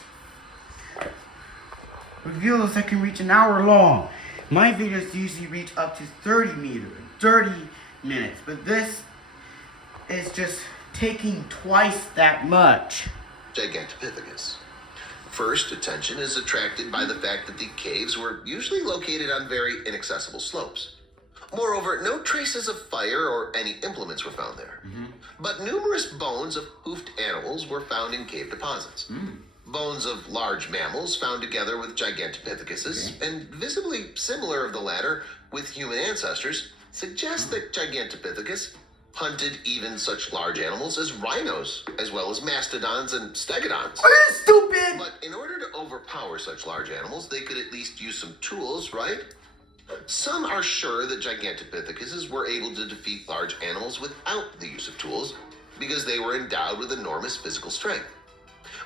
Videos that can reach an hour long. My videos usually reach up to 30 minutes, but this is just taking twice that much. Gigantopithecus. First, attention is attracted by the fact that the caves were usually located on very inaccessible slopes. Moreover, no traces of fire or any implements were found there. But numerous bones of hoofed animals were found in cave deposits. Bones of large mammals found together with Gigantopithecus, and visibly similar of the latter with human ancestors, suggest that Gigantopithecus hunted even such large animals as rhinos, as well as mastodons and stegodons. Are you stupid? But in order to overpower such large animals, they could at least use some tools, right? Some are sure that Gigantopithecus were able to defeat large animals without the use of tools, because they were endowed with enormous physical strength.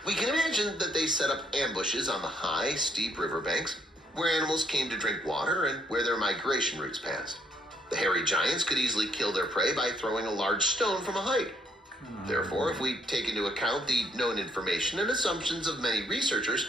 We can imagine that they set up ambushes on the high, steep riverbanks, where animals came to drink water and where their migration routes passed. The hairy giants could easily kill their prey by throwing a large stone from a height. Therefore, if we take into account the known information and assumptions of many researchers,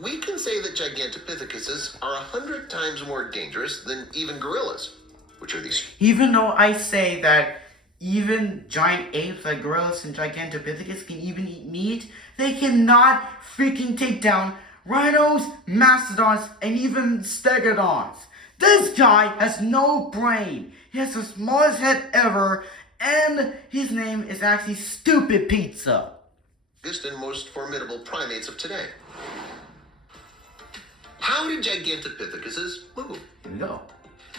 we can say that Gigantopithecus are 100 times more dangerous than even gorillas, which are these... Even though I say that even giant apes like gorillas and Gigantopithecus can even eat meat, they cannot freaking take down rhinos, mastodons, and even stegodons. This guy has no brain. He has the smallest head ever, and his name is actually Stupid Pizza. And most formidable primates of today. How did Gigantopithecus move? Here we go.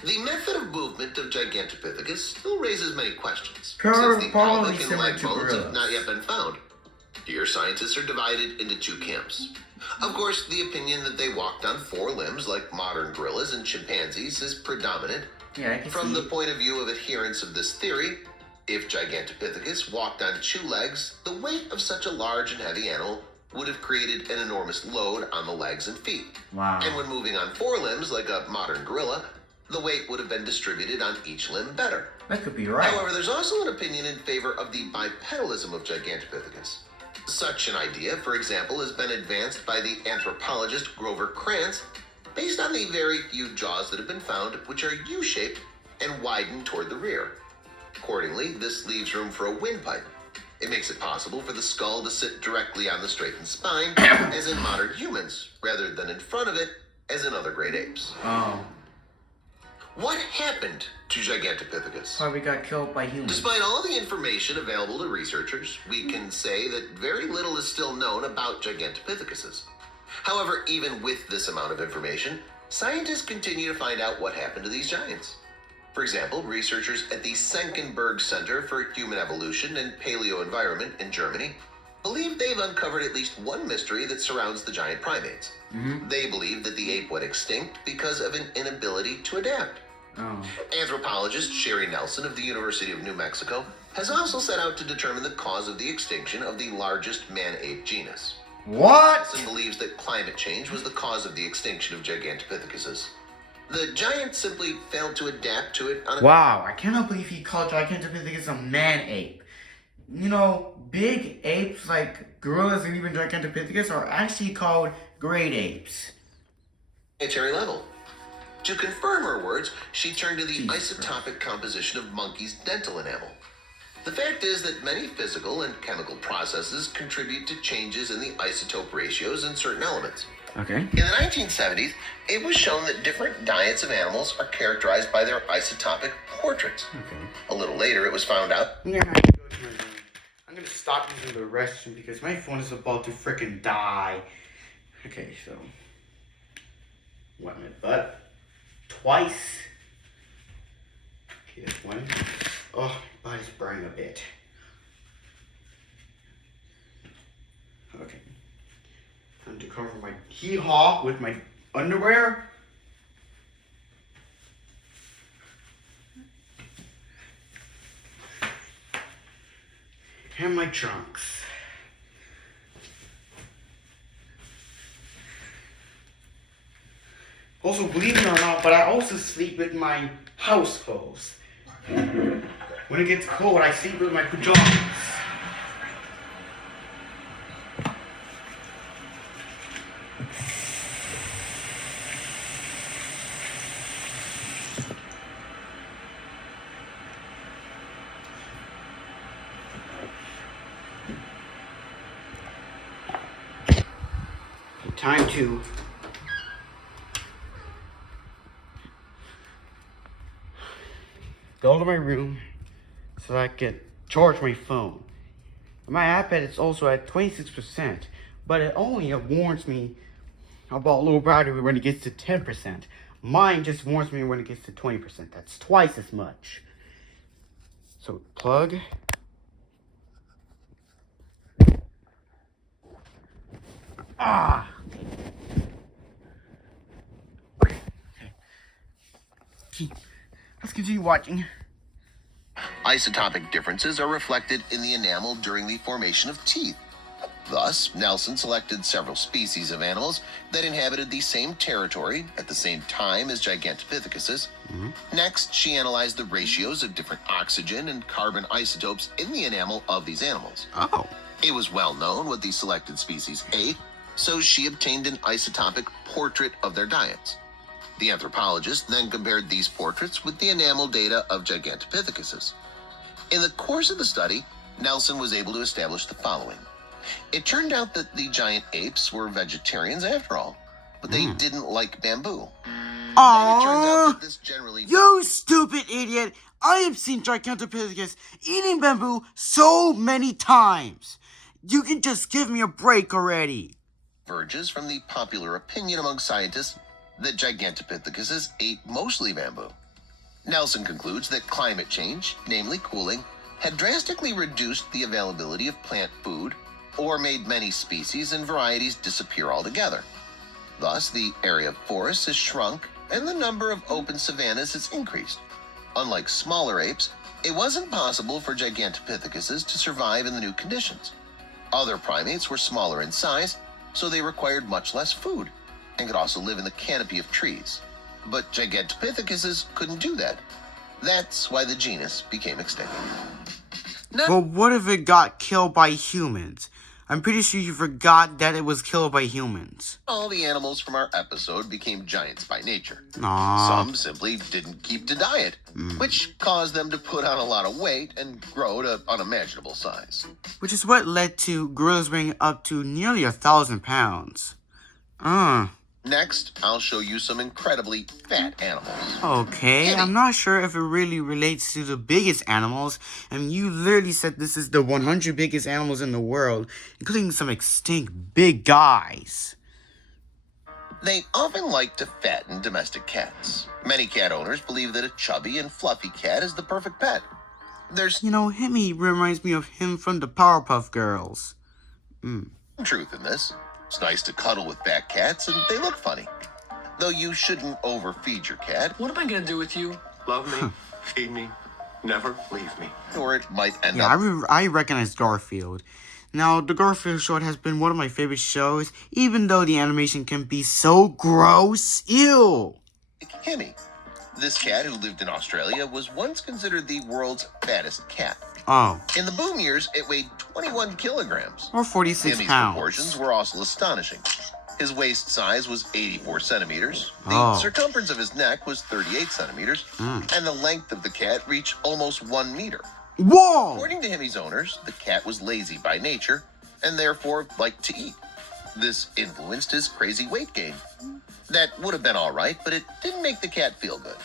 The method of movement of Gigantopithecus still raises many questions, Probably since the pelvic and similar leg to bones have gorillas. not yet been found. Deer scientists are divided into two camps. Of course, the opinion that they walked on four limbs like modern gorillas and chimpanzees is predominant. Yeah, I can From see. the point of view of adherents of this theory, if Gigantopithecus walked on two legs, the weight of such a large and heavy animal would have created an enormous load on the legs and feet. Wow. And when moving on four limbs, like a modern gorilla, the weight would have been distributed on each limb better. That could be right. However, there's also an opinion in favor of the bipedalism of Gigantopithecus. Such an idea, for example, has been advanced by the anthropologist Grover Krantz, based on the very few jaws that have been found, which are U-shaped and widen toward the rear. Accordingly, this leaves room for a windpipe. It makes it possible for the skull to sit directly on the straightened spine, as in modern humans, rather than in front of it, as in other great apes. Oh. What happened to Gigantopithecus? Probably got killed by humans. Despite all the information available to researchers, we can say that very little is still known about Gigantopithecus. However, even with this amount of information, scientists continue to find out what happened to these giants. For example, researchers at the Senckenberg Center for Human Evolution and Paleoenvironment in Germany believe they've uncovered at least one mystery that surrounds the giant primates. They believe that the ape went extinct because of an inability to adapt. Oh. Anthropologist Sherry Nelson of the University of New Mexico has also set out to determine the cause of the extinction of the largest man-ape genus. What? Nelson believes that climate change was the cause of the extinction of Gigantopithecus. The giant simply failed to adapt to it on a... Wow, I cannot believe he called Gigantopithecus a man-ape. You know, big apes like gorillas and even Gigantopithecus are actually called great apes. ...planetary level. To confirm her words, she turned to the isotopic composition of monkeys' dental enamel. The fact is that many physical and chemical processes contribute to changes in the isotope ratios in certain elements. Okay. In the 1970s, it was shown that different diets of animals are characterized by their isotopic portraits. Okay. A little later, it was found out I'm gonna have to go to my room. I'm gonna stop using the restroom because my phone is about to freaking die. Okay, so wet my butt twice. Okay, that's one. Oh, my body's burning a bit. Okay. Time to cover my hee-haw with my underwear. And my trunks. Also, believe it or not, but I also sleep with my house clothes. When it gets cold, I sleep with my pajamas. Time to go to my room so I can charge my phone. My iPad is also at 26%, but it only warns me about low battery when it gets to 10%. Mine just warns me when it gets to 20%. That's twice as much. So plug. Ah! Let's continue watching. isotopic differences are reflected in the enamel during the formation of teeth. Thus, Nelson selected several species of animals that inhabited the same territory at the same time as Gigantopithecus. Next, she analyzed the ratios of different oxygen and carbon isotopes in the enamel of these animals. Oh. It was well known what the selected species ate, so she obtained an isotopic portrait of their diets. The anthropologist then compared these portraits with the enamel data of Gigantopithecus. In the course of the study, Nelson was able to establish the following. It turned out that the giant apes were vegetarians after all, but they didn't like bamboo. Then it turns out that this generally... You stupid idiot! I have seen Gigantopithecus eating bamboo so many times. You can just give me a break already. ...diverges from the popular opinion among scientists that Gigantopithecus ate mostly bamboo. Nelson concludes that climate change, namely cooling, had drastically reduced the availability of plant food or made many species and varieties disappear altogether. Thus, the area of forests has shrunk and the number of open savannas has increased. Unlike smaller apes, it wasn't possible for Gigantopithecus to survive in the new conditions. Other primates were smaller in size, so they required much less food and could also live in the canopy of trees. But Gigantopithecus couldn't do that. That's why the genus became extinct. But what if it got killed by humans? I'm pretty sure you forgot that it was killed by humans. All the animals from our episode became giants by nature. Aww. Some simply didn't keep to diet, which caused them to put on a lot of weight and grow to unimaginable size. Which is what led to gorillas weighing up to nearly 1,000 pounds. Next, I'll show you some incredibly fat animals. Okay, I'm not sure if it really relates to the biggest animals. And you literally said this is the 100 biggest animals in the world, including some extinct big guys. They often like to fatten domestic cats. Many cat owners believe that a chubby and fluffy cat is the perfect pet. There's You know, Hemi reminds me of him from the Powerpuff Girls. some truth in this. It's nice to cuddle with fat cats, and they look funny. Though you shouldn't overfeed your cat, What am I gonna do with you? Love me, feed me, never leave me. or it might end Yeah, up I recognize Garfield. Now, the Garfield short has been one of my favorite shows, even though the animation can be so gross. Ew! like Hemi. This cat, who lived in Australia, was once considered the world's fattest cat. Oh, In the boom years, it weighed 21 kilograms. or 46 Hemi's pounds. proportions were also astonishing. His waist size was 84 centimeters, the Oh. circumference of his neck was 38 centimeters, and the length of the cat reached almost 1 meter. Whoa! According to Hemi's owners, the cat was lazy by nature and therefore liked to eat. This influenced his crazy weight gain. That would have been all right, but it didn't make the cat feel good.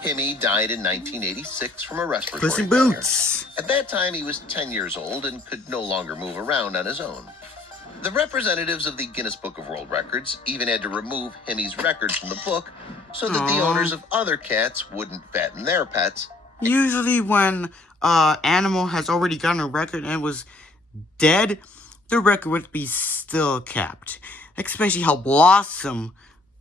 Hemi died in 1986 from a respiratory Puss in failure. Boots. At that time, he was 10 years old and could no longer move around on his own. The representatives of the Guinness Book of World Records even had to remove Hemi's record from the book so that the Aw. owners of other cats wouldn't fatten their pets. Usually when animal has already gotten a record and was dead, the record would be still kept. Especially how Blossom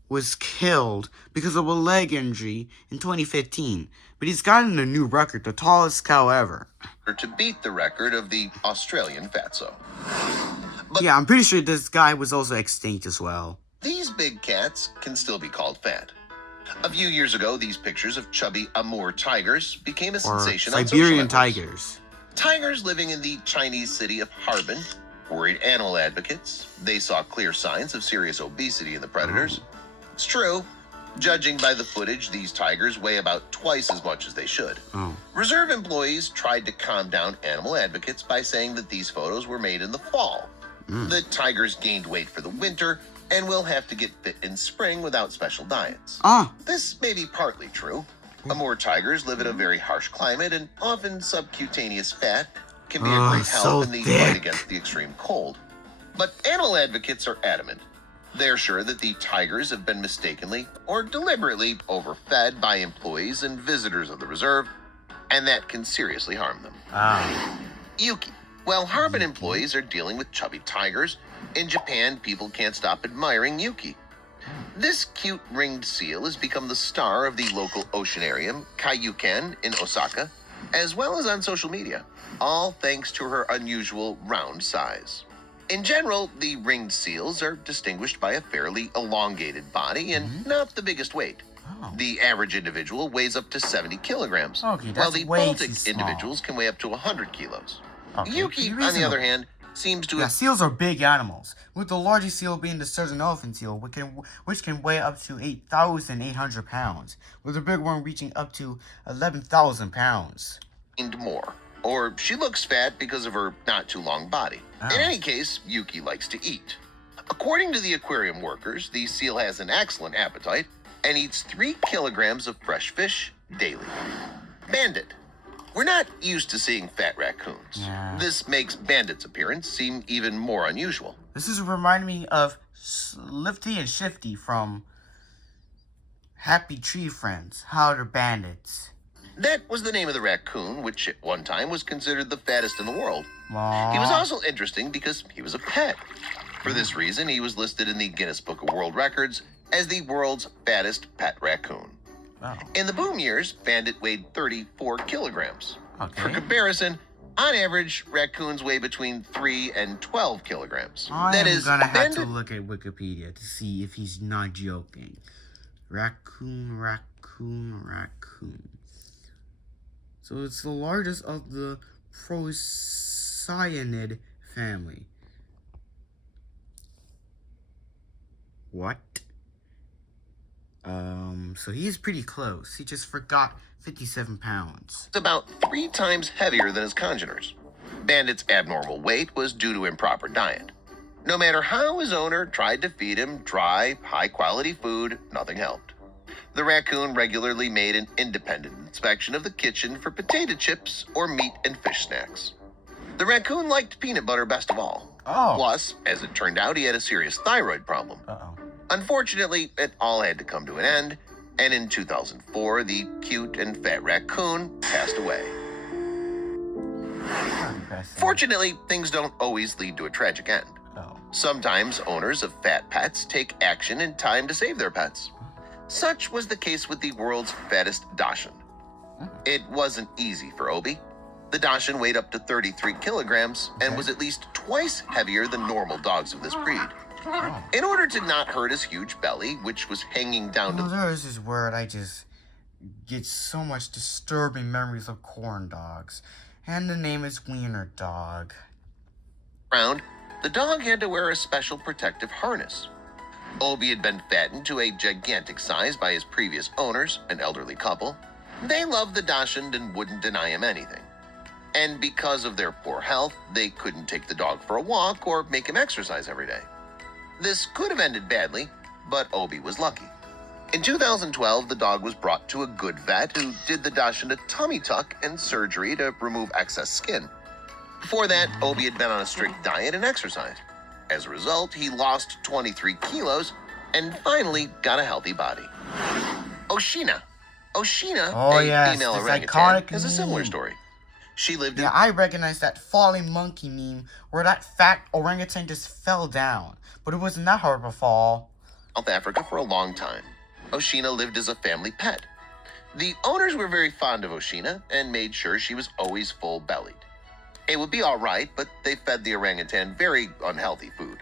was killed because of a leg injury in 2015. But he's gotten a new record, the tallest cow ever. To beat the record of the Australian fatso. Yeah, I'm pretty sure this guy was also extinct as well. These big cats can still be called fat. A few years ago, these pictures of chubby Amur tigers became a Or sensation on social Siberian networks. tigers. Tigers living in the Chinese city of Harbin worried animal advocates. They saw clear signs of serious obesity in the predators. It's true. Judging by the footage, these tigers weigh about twice as much as they should. Oh. Reserve employees tried to calm down animal advocates by saying that these photos were made in the fall. The tigers gained weight for the winter and will have to get fit in spring without special diets. Ah, This may be partly true. Amur tigers live in a very harsh climate, and often subcutaneous fat can be a Oh, great help so in the thick. fight against the extreme cold. But animal advocates are adamant. They're sure that the tigers have been mistakenly or deliberately overfed by employees and visitors of the reserve, and that can seriously harm them. Yuki. While Harbin employees are dealing with chubby tigers, in Japan, people can't stop admiring Yuki. This cute ringed seal has become the star of the local oceanarium, Kaiyuken, in Osaka, as well as on social media, all thanks to her unusual round size. In general, the ringed seals are distinguished by a fairly elongated body and not the biggest weight. The average individual weighs up to 70 kilograms, Okay, while that's the way Baltic too small. individuals can weigh up to 100 kilos. Okay, Yuki, pretty on the reasonable. other hand, seems to Yeah, have seals are big animals, with the largest seal being the southern elephant seal, which can weigh up to 8,800 pounds, with the big one reaching up to 11,000 pounds. gained more. Or she looks fat because of her not too long body. Oh. In any case, Yuki likes to eat. According to the aquarium workers, the seal has an excellent appetite and eats 3 kilograms of fresh fish daily. Bandit. We're not used to seeing fat raccoons. Yeah. This makes Bandit's appearance seem even more unusual. This is reminding me of Lifty and Shifty from Happy Tree Friends, How They're Bandits. That was the name of the raccoon, which at one time was considered the fattest in the world. Aww. He was also interesting because he was a pet. For this reason, he was listed in the Guinness Book of World Records as the world's fattest pet raccoon. Oh, In the boom years, Bandit weighed 34 kilograms. For okay. comparison, On average, raccoons weigh between 3 and 12 kilograms. I That am is, gonna have to banded look at Wikipedia to see if he's not joking. Raccoon, raccoon, raccoon. So it's the largest of the Procyanid family. What? So he's pretty close. He just forgot 57 pounds. It's about 3 times heavier than his congeners. Bandit's abnormal weight was due to improper diet. No matter how his owner tried to feed him dry, high-quality food, nothing helped. The raccoon regularly made an independent inspection of the kitchen for potato chips or meat and fish snacks. The raccoon liked peanut butter best of all. Oh. Plus, as it turned out, he had a serious thyroid problem. Uh-oh. Unfortunately, it all had to come to an end, and in 2004, the cute and fat raccoon passed away. Fortunately, things don't always lead to a tragic end. Oh. Sometimes owners of fat pets take action in time to save their pets. Such was the case with the world's fattest Dachshund. It wasn't easy for Obi. The Dachshund weighed up to 33 kilograms and was at least twice heavier than normal dogs of this breed. In order to not hurt his huge belly, which was hanging down to the There is this word I just get so much disturbing memories of corn dogs. And the name is Wiener Dog. ground, the dog had to wear a special protective harness. Obi had been fattened to a gigantic size by his previous owners, an elderly couple. They loved the Dachshund and wouldn't deny him anything. And because of their poor health, they couldn't take the dog for a walk or make him exercise every day. This could have ended badly, but Obi was lucky. In 2012, the dog was brought to a good vet who did the Dachshund a tummy tuck and surgery to remove excess skin. Before that, Obi had been on a strict diet and exercise. As a result, he lost 23 kilos and finally got a healthy body. Oshina, a female this orangutan, iconic has a similar meme. story. She lived in Yeah, I recognize that falling monkey meme where that fat orangutan just fell down. But it wasn't that hard of a fall. South Africa for a long time. Oshina lived as a family pet. The owners were very fond of Oshina and made sure she was always full-bellied. It would be all right, but they fed the orangutan very unhealthy food.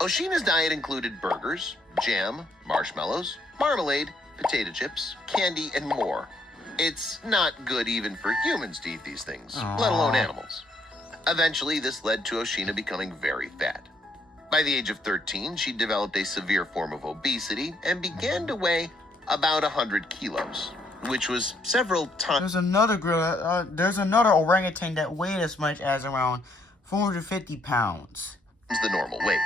Oshina's diet included burgers, jam, marshmallows, marmalade, potato chips, candy, and more. It's not good even for humans to eat these things, let alone animals. Eventually, this led to Oshina becoming very fat. By the age of 13, she developed a severe form of obesity and began to weigh about 100 kilos, which was several times There's another orangutan that weighed as much as around 450 pounds. the normal weight.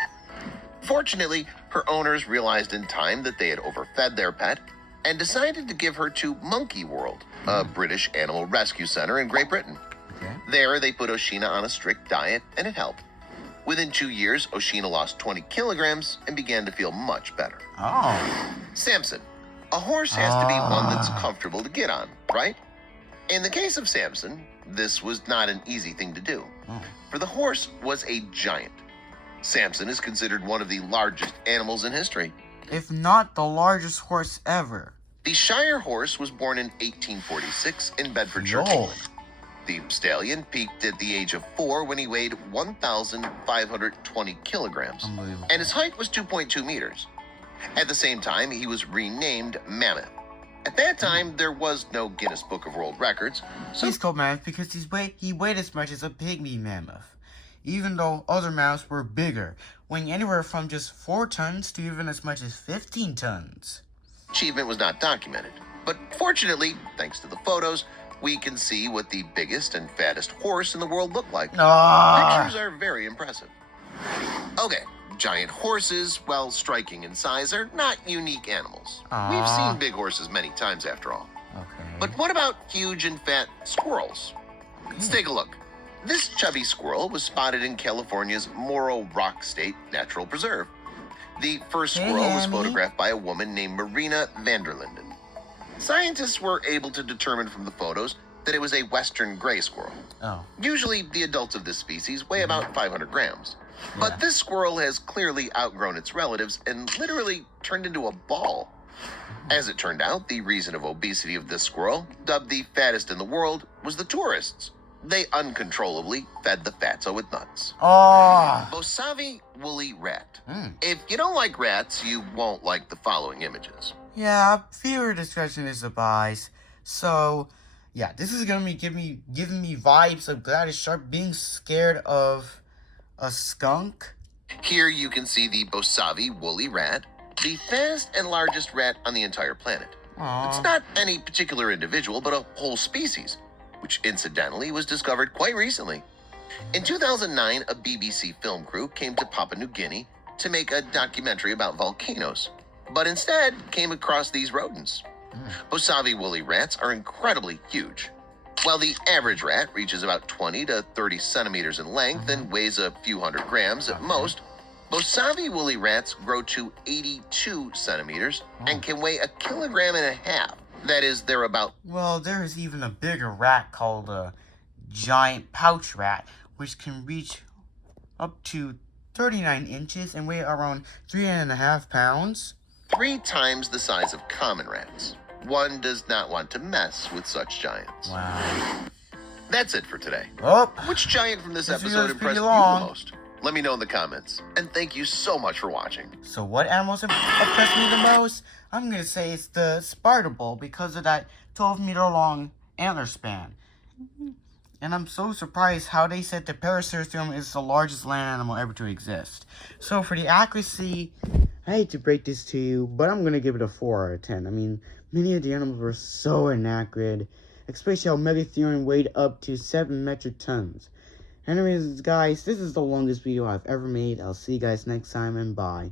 Fortunately, her owners realized in time that they had overfed their pet and decided to give her to Monkey World, a British animal rescue center in Great Britain. Okay. There, they put Oshina on a strict diet, and it helped. Within 2 years, Oshina lost 20 kilograms and began to feel much better. Oh. Samson. A horse has to be one that's comfortable to get on, right? In the case of Samson, this was not an easy thing to do, for the horse was a giant. Samson is considered one of the largest animals in history. If not the largest horse ever. The Shire horse was born in 1846 in Bedfordshire, Yo. England. The stallion peaked at the age of 4 when he weighed 1,520 kilograms, Unbelievable. and his height was 2.2 meters. At the same time, he was renamed Mammoth. At that time, there was no Guinness Book of World Records, so He's called mammoth because he weighed as much as a pygmy mammoth. Even though other mammoths were bigger, weighing anywhere from just 4 tons to even as much as 15 tons. achievement was not documented. But fortunately, thanks to the photos, we can see what the biggest and fattest horse in the world looked like. Pictures are very impressive. Okay, giant horses, while striking in size, are not unique animals. We've seen big horses many times after all. Okay. But what about huge and fat squirrels? Let's take a look. This chubby squirrel was spotted in California's Morro Rock State Natural Preserve. The first squirrel was Hammy. photographed by a woman named Marina Vanderlinden. Scientists were able to determine from the photos that it was a western gray squirrel. Oh. Usually, the adults of this species weigh about 500 grams. But this squirrel has clearly outgrown its relatives and literally turned into a ball. As it turned out, the reason of obesity of this squirrel, dubbed the fattest in the world, was the tourists. They uncontrollably fed the fatso with nuts. Oh. Bosavi woolly rat. Mm. If you don't like rats, you won't like the following images. Yeah, viewer discretion is advised. So, yeah, this is gonna be giving me vibes of Gladys Sharp being scared of a skunk. Here you can see the Bosavi woolly rat, the fattest and largest rat on the entire planet. Aww. It's not any particular individual, but a whole species, which incidentally was discovered quite recently. In 2009, a BBC film crew came to Papua New Guinea to make a documentary about volcanoes, but instead came across these rodents. Bosavi woolly rats are incredibly huge. While the average rat reaches about 20 to 30 centimeters in length and weighs a few hundred grams at most, Bosavi woolly rats grow to 82 centimeters and can weigh 1.5 kilograms. That is, they're about... Well, there's even a bigger rat called a giant pouch rat, which can reach up to 39 inches and weigh around 3.5 pounds. 3 times the size of common rats. One does not want to mess with such giants. Wow. That's it for today. Oh, Which giant from this This video episode is impressed pretty you long. the most? Let me know in the comments. And thank you so much for watching. so what animals impressed me the most? I'm gonna say it's the spider bull because of that 12-meter long antler span. And I'm so surprised how they said the Parasaurus is the largest land animal ever to exist. So for the accuracy, I hate to break this to you, but I'm gonna give it a 4 out of 10. I mean, many of the animals were so inaccurate, especially how Megatherium weighed up to 7 metric tons. Anyways, guys, this is the longest video I've ever made. I'll see you guys next time, and bye.